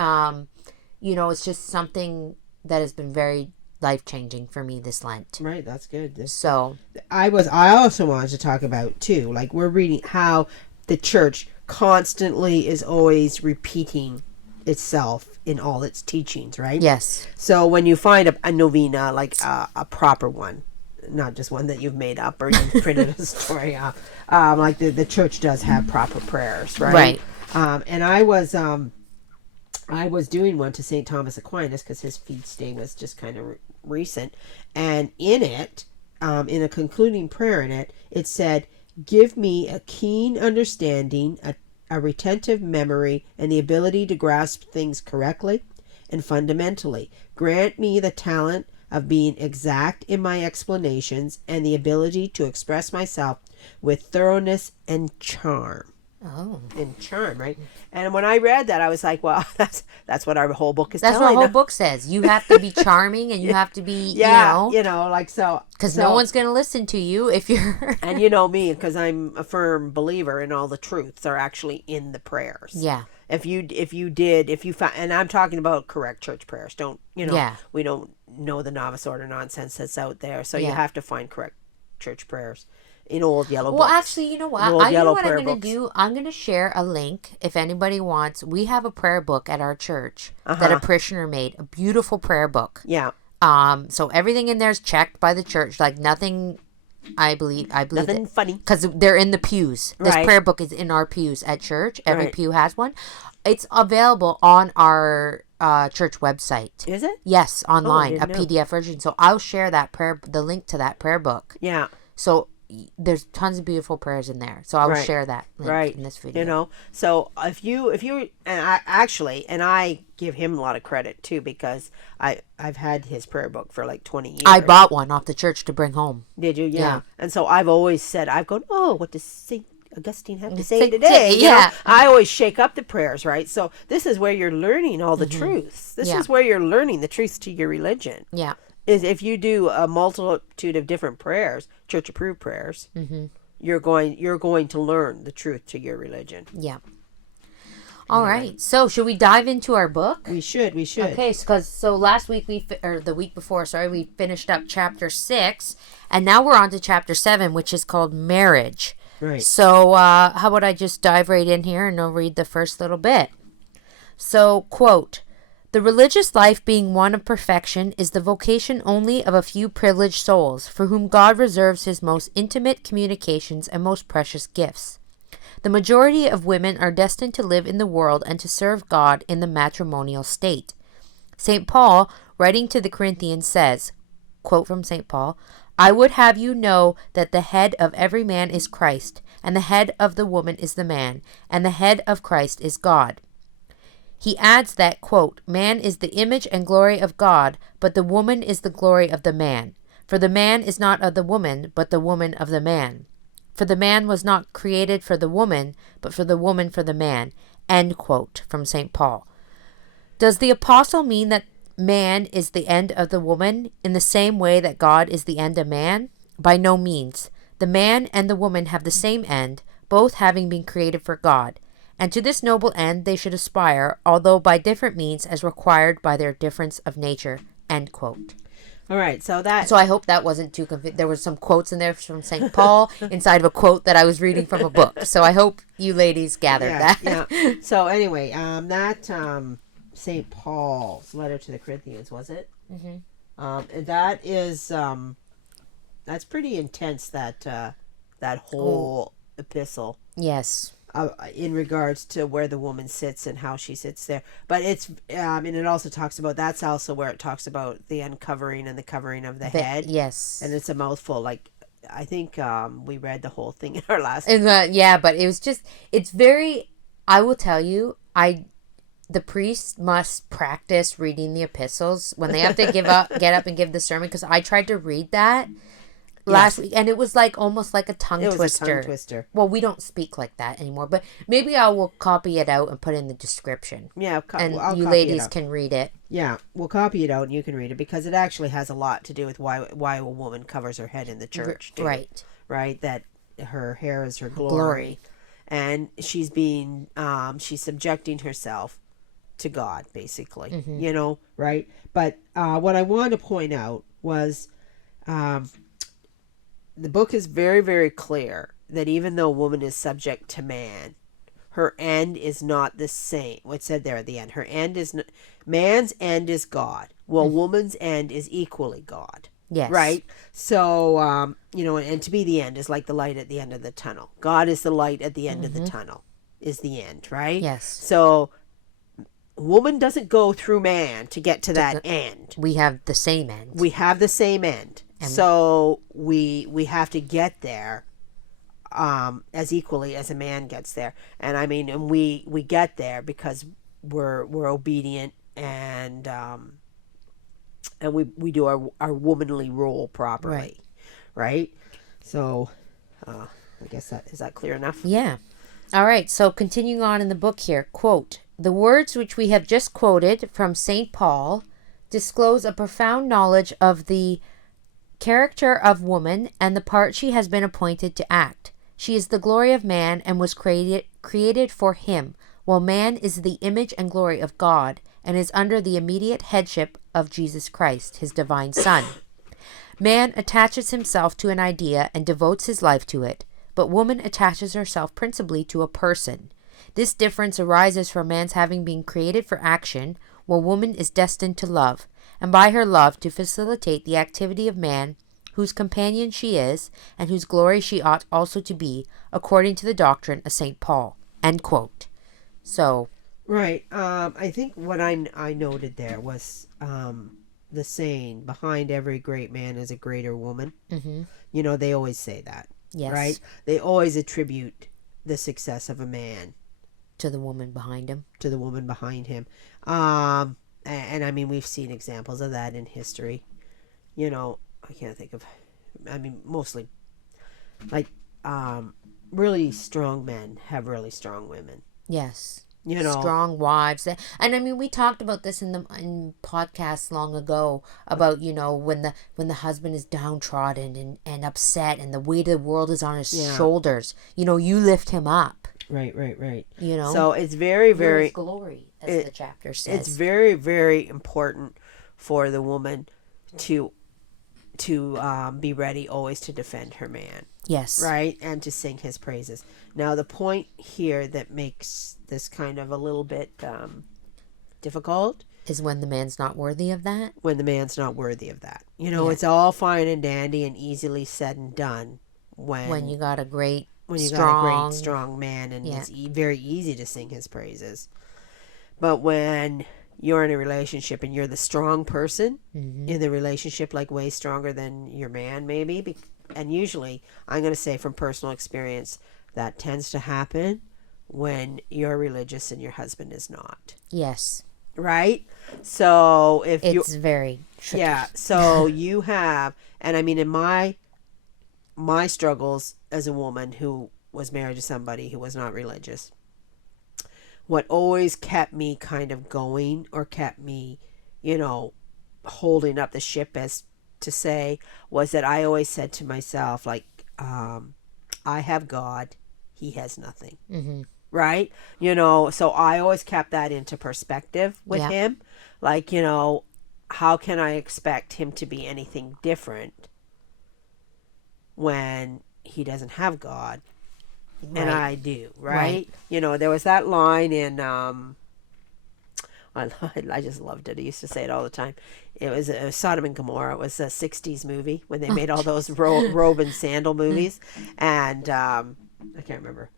it's just something that has been very life-changing for me this Lent. Right, that's good. So I also wanted to talk about, too, we're reading how the church constantly is always repeating itself in all its teachings, right? Yes. So when you find a novena, a proper one, not just one that you've made up or you've printed a story off, the church does have proper prayers, right? Right. And I was doing one to St. Thomas Aquinas because his feast day was just kind of recent, and in it, in a concluding prayer in it, it said, "Give me a keen understanding, a retentive memory, and the ability to grasp things correctly and fundamentally. Grant me the talent of being exact in my explanations and the ability to express myself with thoroughness and charm." Oh. And charm, right? And when I read that, I was like, well, that's what our whole book is telling us. That's what our whole book says. You have to be charming and you have to be, so. Because no one's going to listen to you if you're... And you know me, because I'm a firm believer in all the truths are actually in the prayers. Yeah. If you found, and I'm talking about correct church prayers. Don't, we don't know the novice order nonsense that's out there. So you have to find correct church prayers. In old yellow books. Well, actually, you know what? I know what I'm going to do. I'm going to share a link if anybody wants. We have a prayer book at our church that a parishioner made. A beautiful prayer book. Yeah. So everything in there is checked by the church. Nothing, I believe. Nothing funny. Because they're in the pews. This prayer book is in our pews at church. Every pew has one. It's available on our church website. Is it? Yes, online, didn't know. PDF version. So I'll share the link to that prayer book. Yeah. So there's tons of beautiful prayers in there. So I will share that link in this video. So if you and I give him a lot of credit too, because I've had his prayer book for like 20 years. I bought one off the church to bring home. Did you? Yeah. And so I've always said, I've gone, oh, what does St. Augustine have to say today? Yeah. I always shake up the prayers, right? So this is where you're learning all the truths. This is where you're learning the truths to your religion. Yeah. Is if you do a multitude of different prayers, church approved prayers, you're going to learn the truth to your religion. Yeah. All right. So should we dive into our book? We should. Okay. So last week or the week before, sorry, we finished up chapter 6, and now we're on to chapter 7, which is called marriage. Right. So how about I just dive right in here and I'll read the first little bit. So, quote, "The religious life being one of perfection is the vocation only of a few privileged souls, for whom God reserves his most intimate communications and most precious gifts. The majority of women are destined to live in the world and to serve God in the matrimonial state. St. Paul, writing to the Corinthians, says," quote from St. Paul, "I would have you know that the head of every man is Christ, and the head of the woman is the man, and the head of Christ is God." He adds that, quote, "Man is the image and glory of God, but the woman is the glory of the man. For the man is not of the woman, but the woman of the man. For the man was not created for the woman, but for the woman for the man." End quote from St. Paul. Does the apostle mean that man is the end of the woman in the same way that God is the end of man? By no means. The man and the woman have the same end, both having been created for God. And to this noble end they should aspire, although by different means as required by their difference of nature. End quote. All right, so I hope that wasn't too confusing. There were some quotes in there from St. Paul inside of a quote that I was reading from a book. So I hope you ladies gathered that. Yeah. So anyway, that St. Paul's letter to the Corinthians, was it? Mm-hmm. And that is that's pretty intense. That whole epistle. Yes. In regards to where the woman sits and how she sits there, but it's and it also talks about, that's also where it talks about the uncovering and the covering of the head. Yes, and it's a mouthful. Like I think we read the whole thing in our last. Yeah, but it was just, it's very. I will tell you, the priests must practice reading the epistles when they have to get up and give the sermon, because I tried to read that last week, and it was like almost like a tongue twister. Well, we don't speak like that anymore, but maybe I will copy it out and put in the description. Yeah, and you ladies can read it. Yeah, we'll copy it out and you can read it, because it actually has a lot to do with why a woman covers her head in the church. Too, right. That her hair is her glory. And she's she's subjecting herself to God, basically. Mm-hmm. Right. But what I wanted to point out was, the book is very, very clear that even though a woman is subject to man, her end is not the same. What's said there at the end? Her end is man's end is God. Well, woman's end is equally God. Yes. Right. So and to be the end is like the light at the end of the tunnel. God is the light at the end of the tunnel. Is the end, right? Yes. So woman doesn't go through man to get to that end. We have the same end. We have the same end. So we have to get there as equally as a man gets there. And I mean, and we get there because we're obedient and we do our womanly role properly. Right? So I guess is that clear enough? Yeah. All right. So continuing on in the book here, quote, "The words which we have just quoted from St. Paul disclose a profound knowledge of the character of woman and the part she has been appointed to act. She is the glory of man and was created for him, while man is the image and glory of God and is under the immediate headship of Jesus Christ, his divine Son. Man attaches himself to an idea and devotes his life to it, but woman attaches herself principally to a person. This difference arises from man's having been created for action, while woman is destined to love, and by her love to facilitate the activity of man, whose companion she is, and whose glory she ought also to be, according to the doctrine of St. Paul." End quote. So, Right. I think what I noted there was the saying, behind every great man is a greater woman. Mm-hmm. They always say that, right? Yes. They always attribute the success of a man To the woman behind him. to the woman behind him. And I mean, we've seen examples of that in history. I can't think of, I mean, mostly like really strong men have really strong women. Yes. You know, Strong wives. And I mean, we talked about this in podcasts long ago about, when the husband is downtrodden and upset and the weight of the world is on his shoulders, you lift him up. Right, right, right. You know? So it's very, very glory, as the chapter says. It's very, very important for the woman to be ready always to defend her man. Yes. Right? And to sing his praises. Now, the point here that makes this kind of a little bit difficult is when the man's not worthy of that. When the man's not worthy of that. It's all fine and dandy and easily said and done when you got a great, strong man and it's very easy to sing his praises. But when you're in a relationship and you're the strong person in the relationship, like way stronger than your man maybe, and usually I'm going to say from personal experience that tends to happen when you're religious and your husband is not. Yes. Right? So if it's very tricky. Yeah, so you have, and I mean in my struggles as a woman who was married to somebody who was not religious, what always kept me kind of going or kept me, holding up the ship, as to say, was that I always said to myself, like, I have God, he has nothing. Mm-hmm. Right? So I always kept that into perspective with him. Like, how can I expect him to be anything different when he doesn't have God? Right. And I do, right? There was that line in, I just loved it. I used to say it all the time. It was Sodom and Gomorrah. It was a 60s movie when they made all those robe and sandal movies. And I can't remember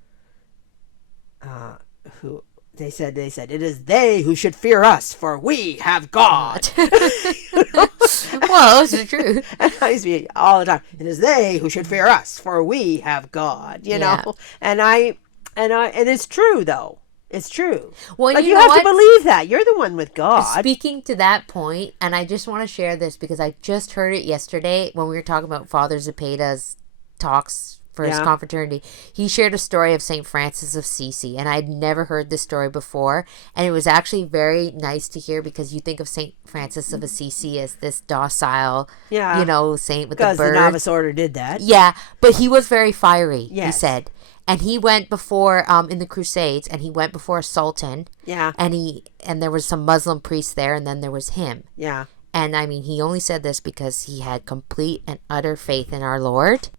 who. They said, it is they who should fear us, for we have God. Well, it's true. And I used to be all the time, it is they who should fear us, for we have God, know? And it's true, though. It's true. Well, like, you have to believe that. You're the one with God. Speaking to that point, and I just want to share this because I just heard it yesterday when we were talking about Father Zepeda's talks for his confraternity. He shared a story of St. Francis of Assisi, and I'd never heard this story before, and it was actually very nice to hear because you think of St. Francis of Assisi as this docile, saint with the birds. Because the novice order did that. Yeah, but he was very fiery, he said. And he went before, in the Crusades, and he went before a sultan. Yeah. And there was some Muslim priests there, and then there was him. Yeah. And I mean, he only said this because he had complete and utter faith in our Lord.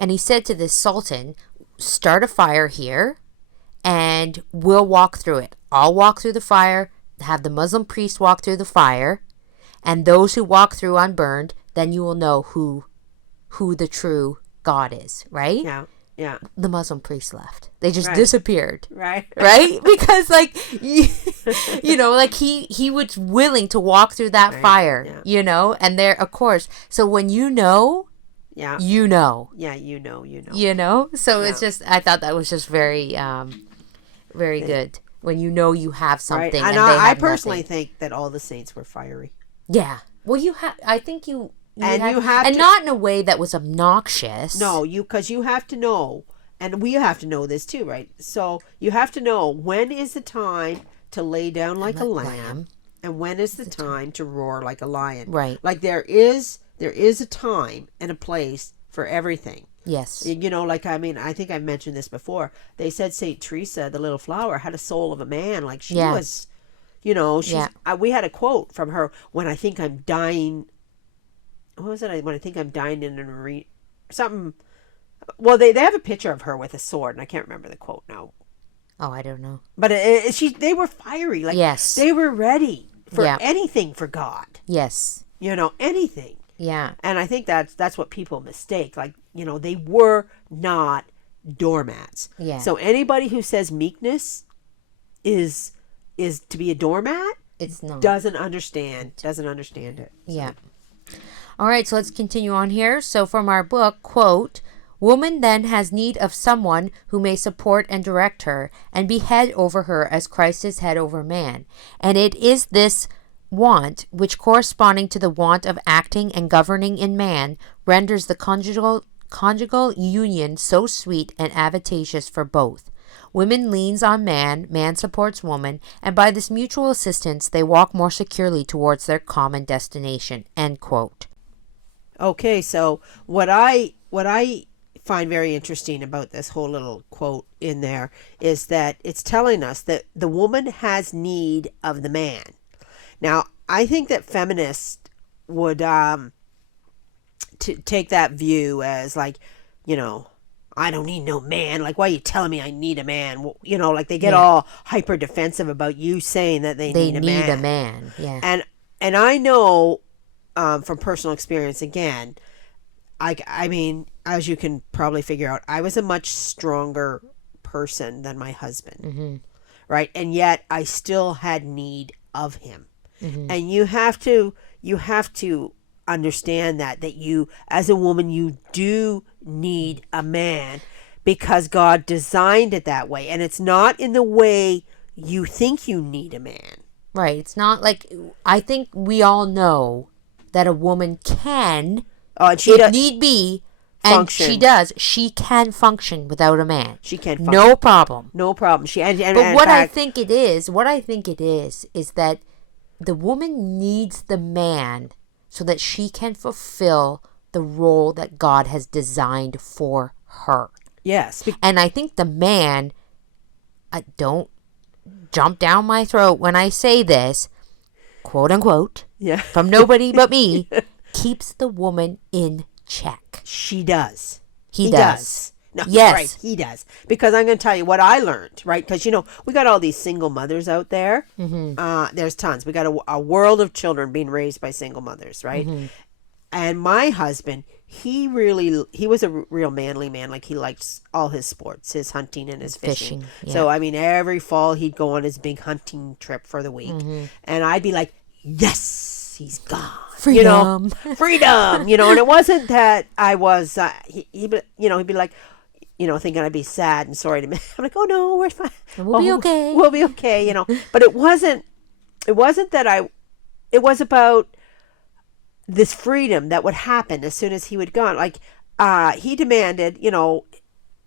And he said to this sultan, start a fire here, and we'll walk through it. I'll walk through the fire, have the Muslim priest walk through the fire, and those who walk through unburned, then you will know who the true God is, right? Yeah. Yeah. The Muslim priests left. They just disappeared. Right. Right? Because like, like he was willing to walk through that fire, and there, of course. So when you know. Yeah. You know. Yeah, you know. So it's just, I thought that was just very, very good. When you have something. Right. And I personally think that all the saints were fiery. Yeah. Well, I think you have and not in a way that was obnoxious. No, because you have to know, and we have to know this too, right? So you have to know when is the time to lay down like a lamb, and when is the time to roar like a lion. Right. Like there is a time and a place for everything. Yes. I mean, I think I've mentioned this before. They said St. Teresa, the little flower, had a soul of a man. Like she was, we had a quote from her, when I think I'm dying. What was it? When I think I'm dying in an arena. Something. Well, they have a picture of her with a sword, and I can't remember the quote now. Oh, I don't know. But they were fiery. Like, yes. They were ready for anything for God. Yes. Anything. Yeah. And I think that's what people mistake. Like, they were not doormats. Yeah. So anybody who says meekness is is to be a doormat, It's not. doesn't understand it. Yeah. All right, so let's continue on here. So from our book, quote, woman then has need of someone who may support and direct her and be head over her as Christ is head over man. And it is this want which, corresponding to the want of acting and governing in man, renders the conjugal union so sweet and advantageous for both. Woman leans on man, man supports woman, and by this mutual assistance they walk more securely towards their common destination. End quote. Okay, so what I find very interesting about this whole little quote in there is that it's telling us that the woman has need of the man. Now, I think that feminists would take that view as like, I don't need no man. Like, why are you telling me I need a man? Well, like they get all hyper defensive about you saying that they need a man. They need a man, yeah. And I know from personal experience, again, I mean, as you can probably figure out, I was a much stronger person than my husband, Mm-hmm. right? And yet I still had need of him. Mm-hmm. And you have to understand that you, as a woman, you do need a man because God designed it that way. And it's not in the way you think you need a man. Right. It's not like, I think we all know that a woman can, if need be, function. And she does. She can function without a man. She can function. No problem. No problem. But what I think it is that the woman needs the man so that she can fulfill the role that God has designed for her. Yes. And I think the man, don't jump down my throat when I say this, quote unquote, from nobody but me, keeps the woman in check. She does. He does. No, yes. Right, he does. Because I'm going to tell you what I learned, right? Because, we got all these single mothers out there. Mm-hmm. There's tons. We got a world of children being raised by single mothers, right? Mm-hmm. And my husband, he was a real manly man. Like, he liked all his sports, his hunting and his fishing. Yeah. So, I mean, every fall he'd go on his big hunting trip for the week. Mm-hmm. And I'd be like, yes, he's gone. Freedom. Freedom. And it wasn't that I was, he'd be like, thinking I'd be sad and sorry to me. I'm like, oh no, we're fine. We'll be okay. We'll be okay, But it wasn't that it was about this freedom that would happen as soon as he would gone. Like, he demanded,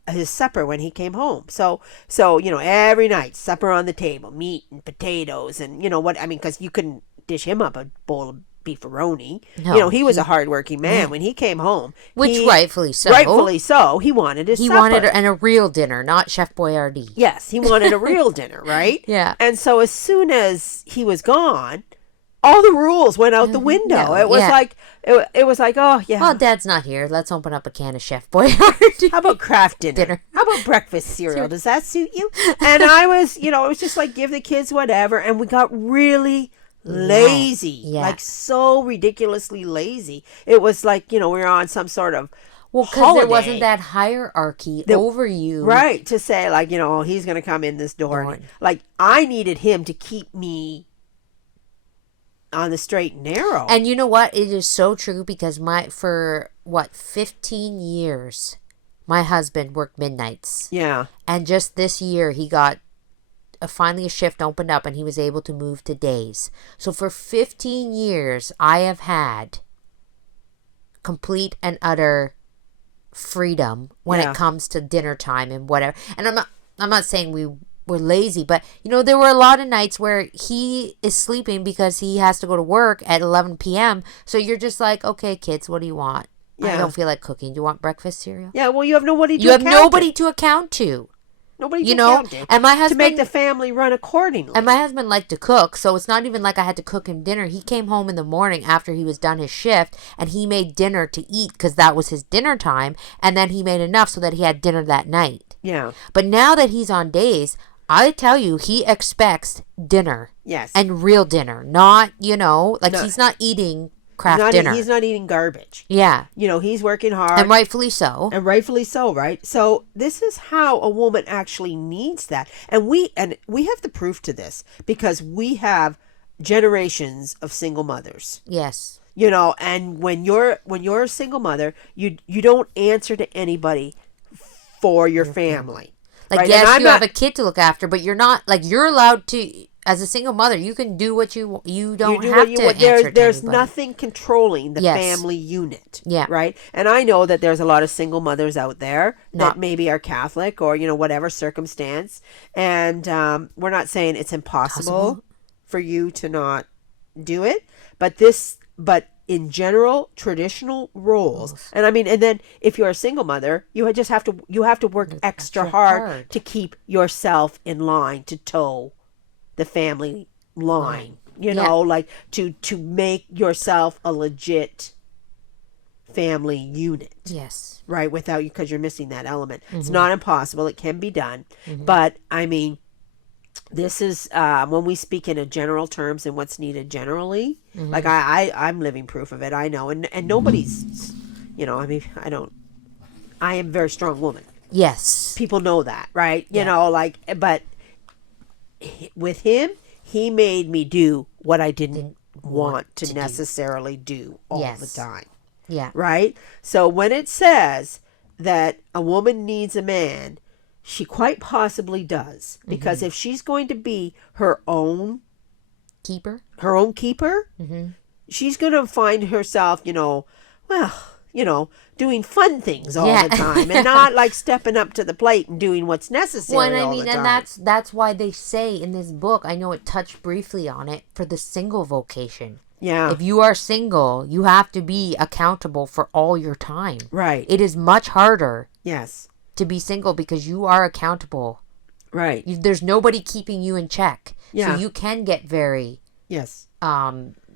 his supper when he came home. So, every night, supper on the table, meat and potatoes and, because you couldn't dish him up a bowl of beefaroni. No, he was a hardworking man when he came home. Which rightfully so. Rightfully so. He wanted his supper. He wanted a real dinner, not Chef Boyardee. Yes, he wanted a real dinner, right? Yeah. And so as soon as he was gone, all the rules went out the window. No, it was like, it was like, oh, yeah. Well, Dad's not here. Let's open up a can of Chef Boyardee. How about Kraft dinner? How about breakfast cereal? Does that suit you? And I was, it was just like, give the kids whatever. And we got really lazy, like so ridiculously lazy. It was like, we were on some sort of because there wasn't that hierarchy over you, right? To say like, he's going to come in this door. And, like, I needed him to keep me on the straight and narrow. And you know what? It is so true because for 15 years, my husband worked midnights. Yeah, and just this year he got. Finally a shift opened up and he was able to move to days. So for 15 years, I have had complete and utter freedom when it comes to dinner time and whatever. And I'm not saying we were lazy, but there were a lot of nights where he is sleeping because he has to go to work at 11 p.m. So you're just like, okay, kids, what do you want? I don't feel like cooking. Do you want breakfast cereal? Yeah, well, you have nobody to account to. Nobody to account to. And my husband, to make the family run accordingly. And my husband liked to cook, so it's not even like I had to cook him dinner. He came home in the morning after he was done his shift, and he made dinner to eat because that was his dinner time, and then he made enough so that he had dinner that night. Yeah. But now that he's on days, I tell you, he expects dinner. Yes. And real dinner, not, he's not eating craft dinner. He's not eating garbage. Yeah. He's working hard. And rightfully so. And rightfully so, right? So this is how a woman actually needs that. And we have the proof to this because we have generations of single mothers. Yes. And when you're a single mother, you don't answer to anybody for your family. Like, right? yes, you have a kid to look after, but you're not, like, you're allowed to, as a single mother, you can do what you don't have to answer to There's anybody. nothing controlling the family unit. Yeah. Right? And I know that there's a lot of single mothers out there that maybe are Catholic or, whatever circumstance. And we're not saying it's impossible for you to not do it. But in general, traditional roles, and then if you're a single mother, you have to work extra hard to keep yourself in line, to toe the family line. Like to make yourself a legit family unit. Yes. Right, without you, because you're missing that element. It's not impossible. It can be done, but this is when we speak in a general terms and what's needed generally. Like I'm living proof of it. I know, and nobody's, I am a very strong woman. Yes, people know that, right? But with him, he made me do what I didn't want to necessarily do all the time. Yeah. Right. So when it says that a woman needs a man, she quite possibly does, because if she's going to be her own keeper, she's going to find herself, doing fun things all the time, and not like stepping up to the plate and doing what's necessary all the time. And that's why they say in this book, I know it touched briefly on it, for the single vocation. Yeah. If you are single, you have to be accountable for all your time. Right. It is much harder. Yes. To be single, because you are accountable. Right. There's nobody keeping you in check. Yeah. So you can get very, yes. I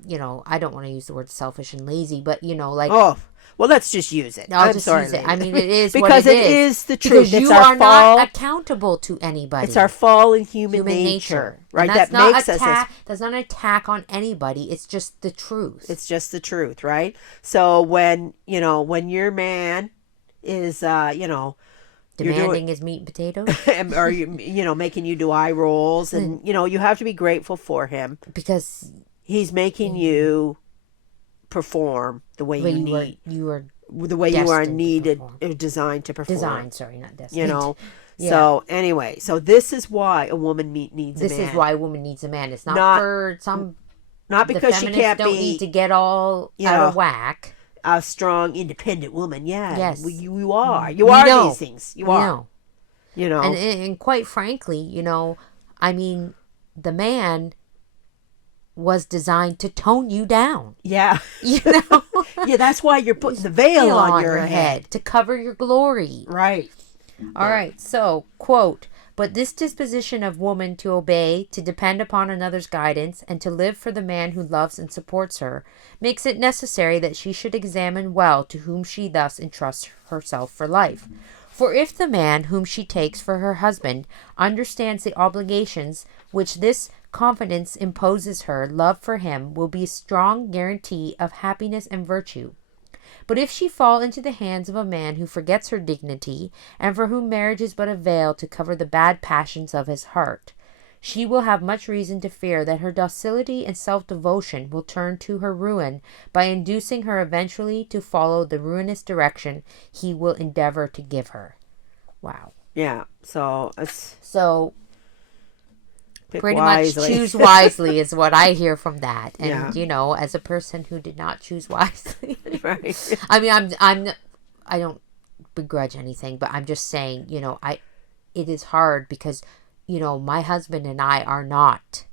don't want to use the word selfish and lazy, but like. Oh, well, let's just use it. I'm sorry. Use it. I mean, it is because what it is the truth. Because you are not accountable to anybody. It's our fall in human nature. Right. That makes us. That's not an attack on anybody. It's just the truth. It's just the truth, right? So when your man is, demanding his meat and potatoes, or making you do eye rolls, and you have to be grateful for him, because he's making you perform the way you need. The way you are needed, designed to perform. Not destined. Yeah. So anyway, so this is why a woman needs a man. This is why a woman needs a man. It's not for some. Not because she can't don't need to get all out of whack. A strong, independent woman. Yeah. Yes. You are. You are these things. You are. And quite frankly, the man was designed to tone you down. Yeah. Yeah, that's why you're putting the veil on your head. To cover your glory. Right. All right. So, quote, "But this disposition of woman to obey, to depend upon another's guidance, and to live for the man who loves and supports her, makes it necessary that she should examine well to whom she thus entrusts herself for life. For if the man whom she takes for her husband understands the obligations which this confidence imposes her, love for him will be a strong guarantee of happiness and virtue. But if she fall into the hands of a man who forgets her dignity, and for whom marriage is but a veil to cover the bad passions of his heart, she will have much reason to fear that her docility and self-devotion will turn to her ruin by inducing her eventually to follow the ruinous direction he will endeavor to give her." Wow. Yeah. So pretty wisely. much choose wisely is what I hear from that. And, as a person who did not choose wisely. Right. I mean, I don't begrudge anything, but I'm just saying, it is hard because, my husband and I are not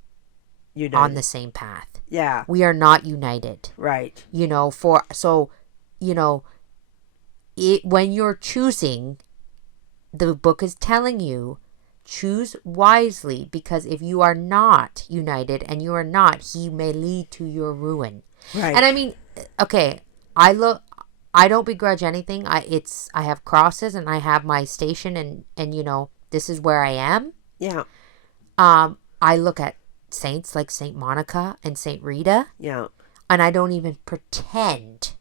united on the same path. Yeah. We are not united. Right. When you're choosing, the book is telling you, choose wisely, because if you are not united and you are not, he may lead to your ruin. Right. And I mean, okay, I don't begrudge anything. I have crosses and I have my station, and this is where I am. Yeah. I look at saints like Saint Monica and Saint Rita. Yeah. And I don't even pretend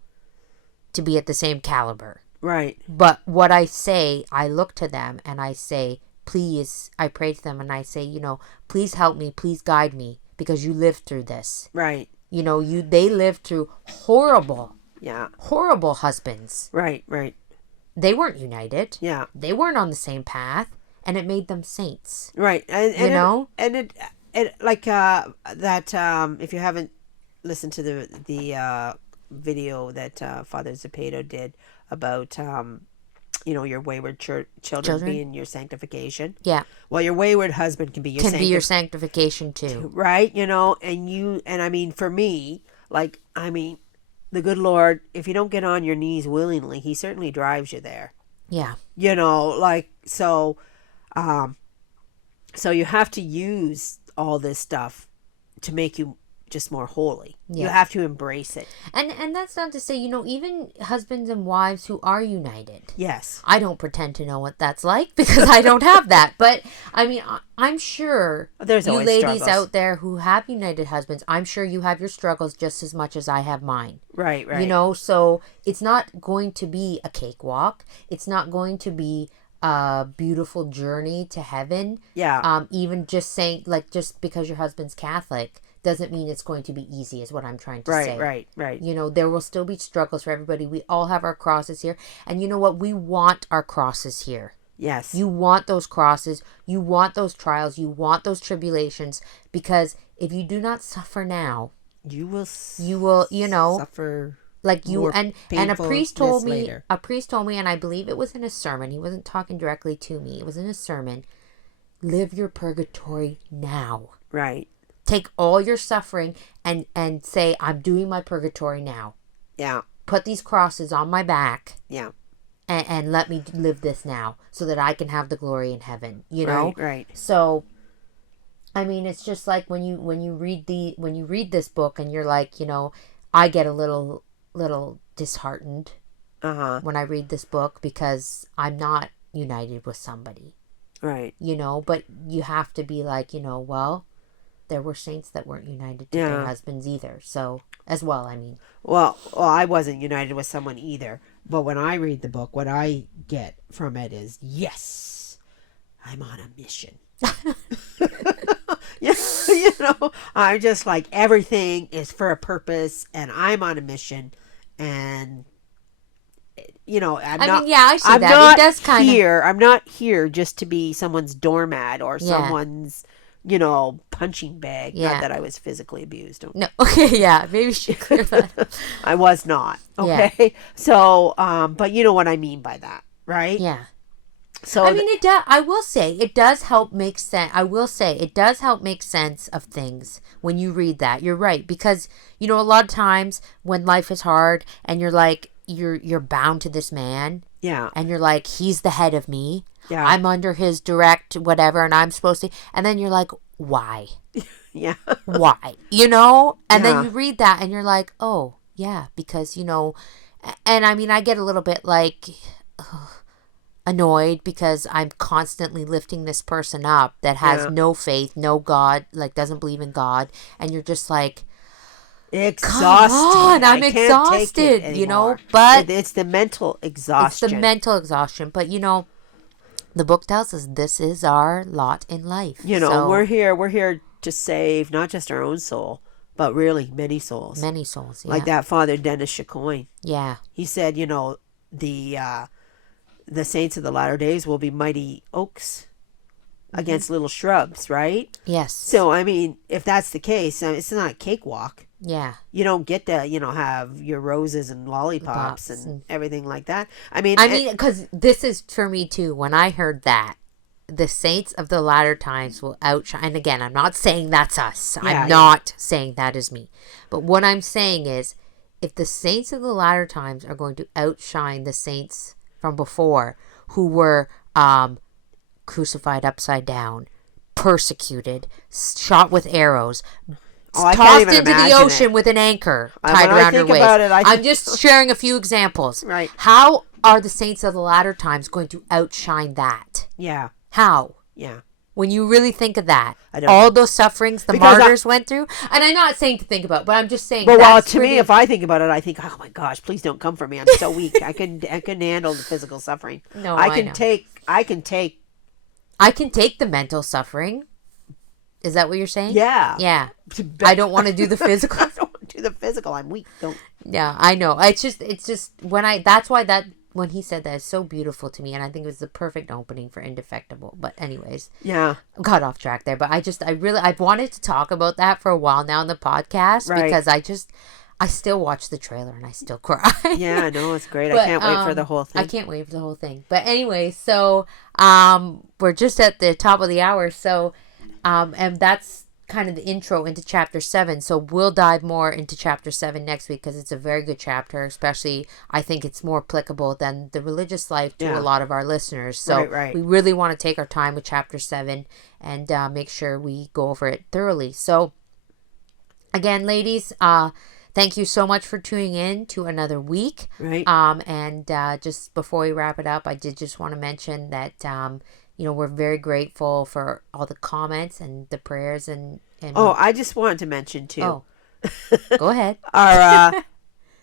to be at the same caliber. Right. But what I say, I look to them and I say, please, I pray to them and I say, please help me, please guide me, because you lived through this. Right. They lived through horrible husbands. Right, right. They weren't united. Yeah. They weren't on the same path, and it made them saints. Right. And it like that if you haven't listened to the video that Father Zepedo did about your wayward children being your sanctification. Yeah. Well, your wayward husband can be your sanctification too. Right? And I mean, for me, the good Lord, if you don't get on your knees willingly, he certainly drives you there. Yeah. So you have to use all this stuff to make you just more holy. Yeah. You have to embrace it. And that's not to say, even husbands and wives who are united. Yes. I don't pretend to know what that's like because I don't have that. But, I mean, I'm sure there's you always ladies struggles out there who have united husbands, I'm sure you have your struggles just as much as I have mine. Right, right. So it's not going to be a cakewalk. It's not going to be a beautiful journey to heaven. Yeah. Even just saying, just because your husband's Catholic doesn't mean it's going to be easy, is what I'm trying to say. Right. There will still be struggles for everybody. We all have our crosses here. And you know what? We want our crosses here. Yes. You want those crosses. You want those trials. You want those tribulations. Because if you do not suffer now, you will suffer. And a priest told me, later. And I believe it was in a sermon. He wasn't talking directly to me. It was in a sermon. Live your purgatory now. Right. Take all your suffering and say, I'm doing my purgatory now. Yeah. Put these crosses on my back. Yeah. And let me live this now so that I can have the glory in heaven. Right. So, I mean, it's just like when you read this book and you're like, I get a little disheartened when I read this book because I'm not united with somebody. Right. But you have to be like, well, there were saints that weren't united to their husbands either. So, as well, I mean. Well, I wasn't united with someone either. But when I read the book, what I get from it is, yes, I'm on a mission. I'm just like, everything is for a purpose, and I'm on a mission, and I see that. It does kind of. I'm not here just to be someone's doormat or someone's, punching bag. Yeah. Not that I was physically abused. No. Okay. Yeah. Maybe we should clear that. I was not. Okay. Yeah. So, but you know what I mean by that, right? Yeah. So I mean, it does. I will say it does help make sense. I will say it does help make sense of things when you read that. You're right, because a lot of times when life is hard and you're like you're bound to this man. Yeah. And you're like, he's the head of me. Yeah. I'm under his direct whatever, and I'm supposed to. And then you're like, why? Yeah. Why? And then you read that and you're like, oh yeah, because and I mean, I get a little bit like. Annoyed because I'm constantly lifting this person up that has no faith, no God, doesn't believe in God, and you're just like exhausted. Come on, I'm exhausted, but it's the mental exhaustion. It's the mental exhaustion, but the book tells us this is our lot in life. So, we're here to save not just our own soul, but really many souls. Many souls, yeah. Like that Father Dennis Chicoine. Yeah. He said, the saints of the latter days will be mighty oaks against little shrubs, right? Yes. So, I mean, if that's the case, it's not a cakewalk. Yeah. You don't get to, have your roses and lollipops and everything like that. I mean, because this is for me too. When I heard that, the saints of the latter times will outshine. And again, I'm not saying that's us. I'm not saying that is me. But what I'm saying is, if the saints of the latter times are going to outshine the saints from before, who were crucified upside down, persecuted, shot with arrows, tossed into the ocean with an anchor tied around her waist. I'm just sharing a few examples. Right. How are the saints of the latter times going to outshine that? Yeah. How? Yeah. When you really think of that, I don't all know. those sufferings the Because martyrs went through, and I'm not saying to think about, but I'm just saying. But well, that's to me, pretty- if I think about it, I think, oh my gosh, please don't come for me. I'm so weak. I can handle the physical suffering. No, I I can know. I can take. I can take the mental suffering. Is that what you're saying? Yeah. Yeah. I don't want to do the physical. I don't want to do the physical. I'm weak. Don't. Yeah, I know. It's just when he said that, it's so beautiful to me, and I think it was the perfect opening for Indefectible. But anyways, Yeah. got off track there. But I've wanted to talk about that for a while now in the podcast Right. because I still watch the trailer and I still cry. Yeah. No, it's great. But, I can't wait for the whole thing. I can't wait for the whole thing. But anyway, so we're just at the top of the hour, so and that's kind of the intro into chapter 7. So we'll dive more into chapter 7 next week because it's a very good chapter. Especially, I think it's more applicable than the religious life to a lot of our listeners. So Right. we really want to take our time with chapter 7 and make sure we go over it thoroughly. So again, ladies, thank you so much for tuning in to another week. Right. And just before we wrap it up, I did just want to mention that we're very grateful for all the comments and the prayers and Oh, I just wanted to mention too. Oh. Go ahead.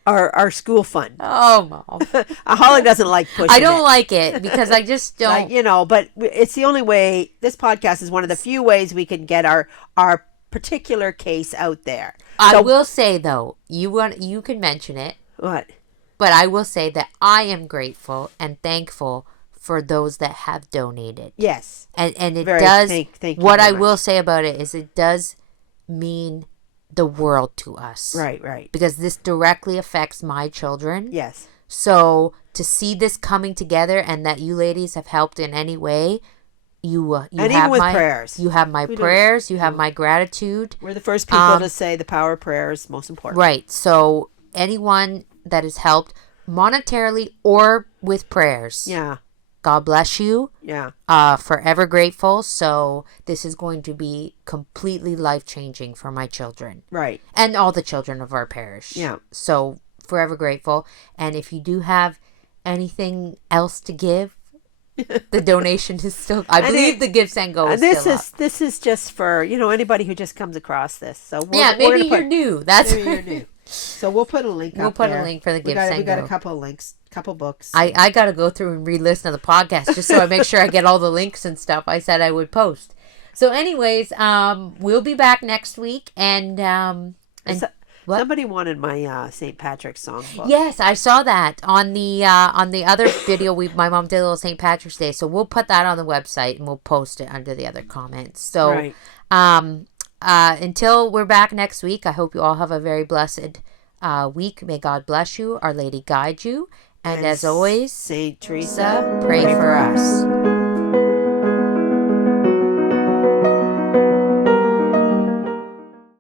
Our school fund. Oh, Mom. Holly doesn't like pushing. I don't like it because I just don't. But it's the only way. This podcast is one of the few ways we can get our particular case out there. I will say though, you can mention it. What? But I will say that I am grateful and thankful for those that have donated. Yes. And it Very, does. thank you What very I much. will say about it is it does mean the world to us. Right. Because this directly affects my children. Yes. So to see this coming together and that you ladies have helped in any way, you And have even with my prayers. You have my prayers. You have my gratitude. We're the first people to say the power of prayer is most important. Right. So anyone that has helped monetarily or with prayers. Yeah. God bless you. Yeah. Forever grateful. So this is going to be completely life-changing for my children. Right. And all the children of our parish. Yeah. So forever grateful. And if you do have anything else to give, the donation is still, I believe the Give Send Go is still up. This is just for, anybody who just comes across this. So maybe you're new. That's maybe you're new. So we'll put a link We'll up put there. a link for the Give We Send got Go. a couple of links, couple books. I got to go through and re-listen to the podcast just so I make sure I get all the links and stuff I said I would post. So anyways, we'll be back next week and what? Somebody wanted my St. Patrick's song book. Yes, I saw that on the other video. My mom did a little St. Patrick's Day, so we'll put that on the website and we'll post it under the other comments. So, until we're back next week, I hope you all have a very blessed week. May God bless you, Our Lady guide you, and as always, Saint Teresa, pray for us.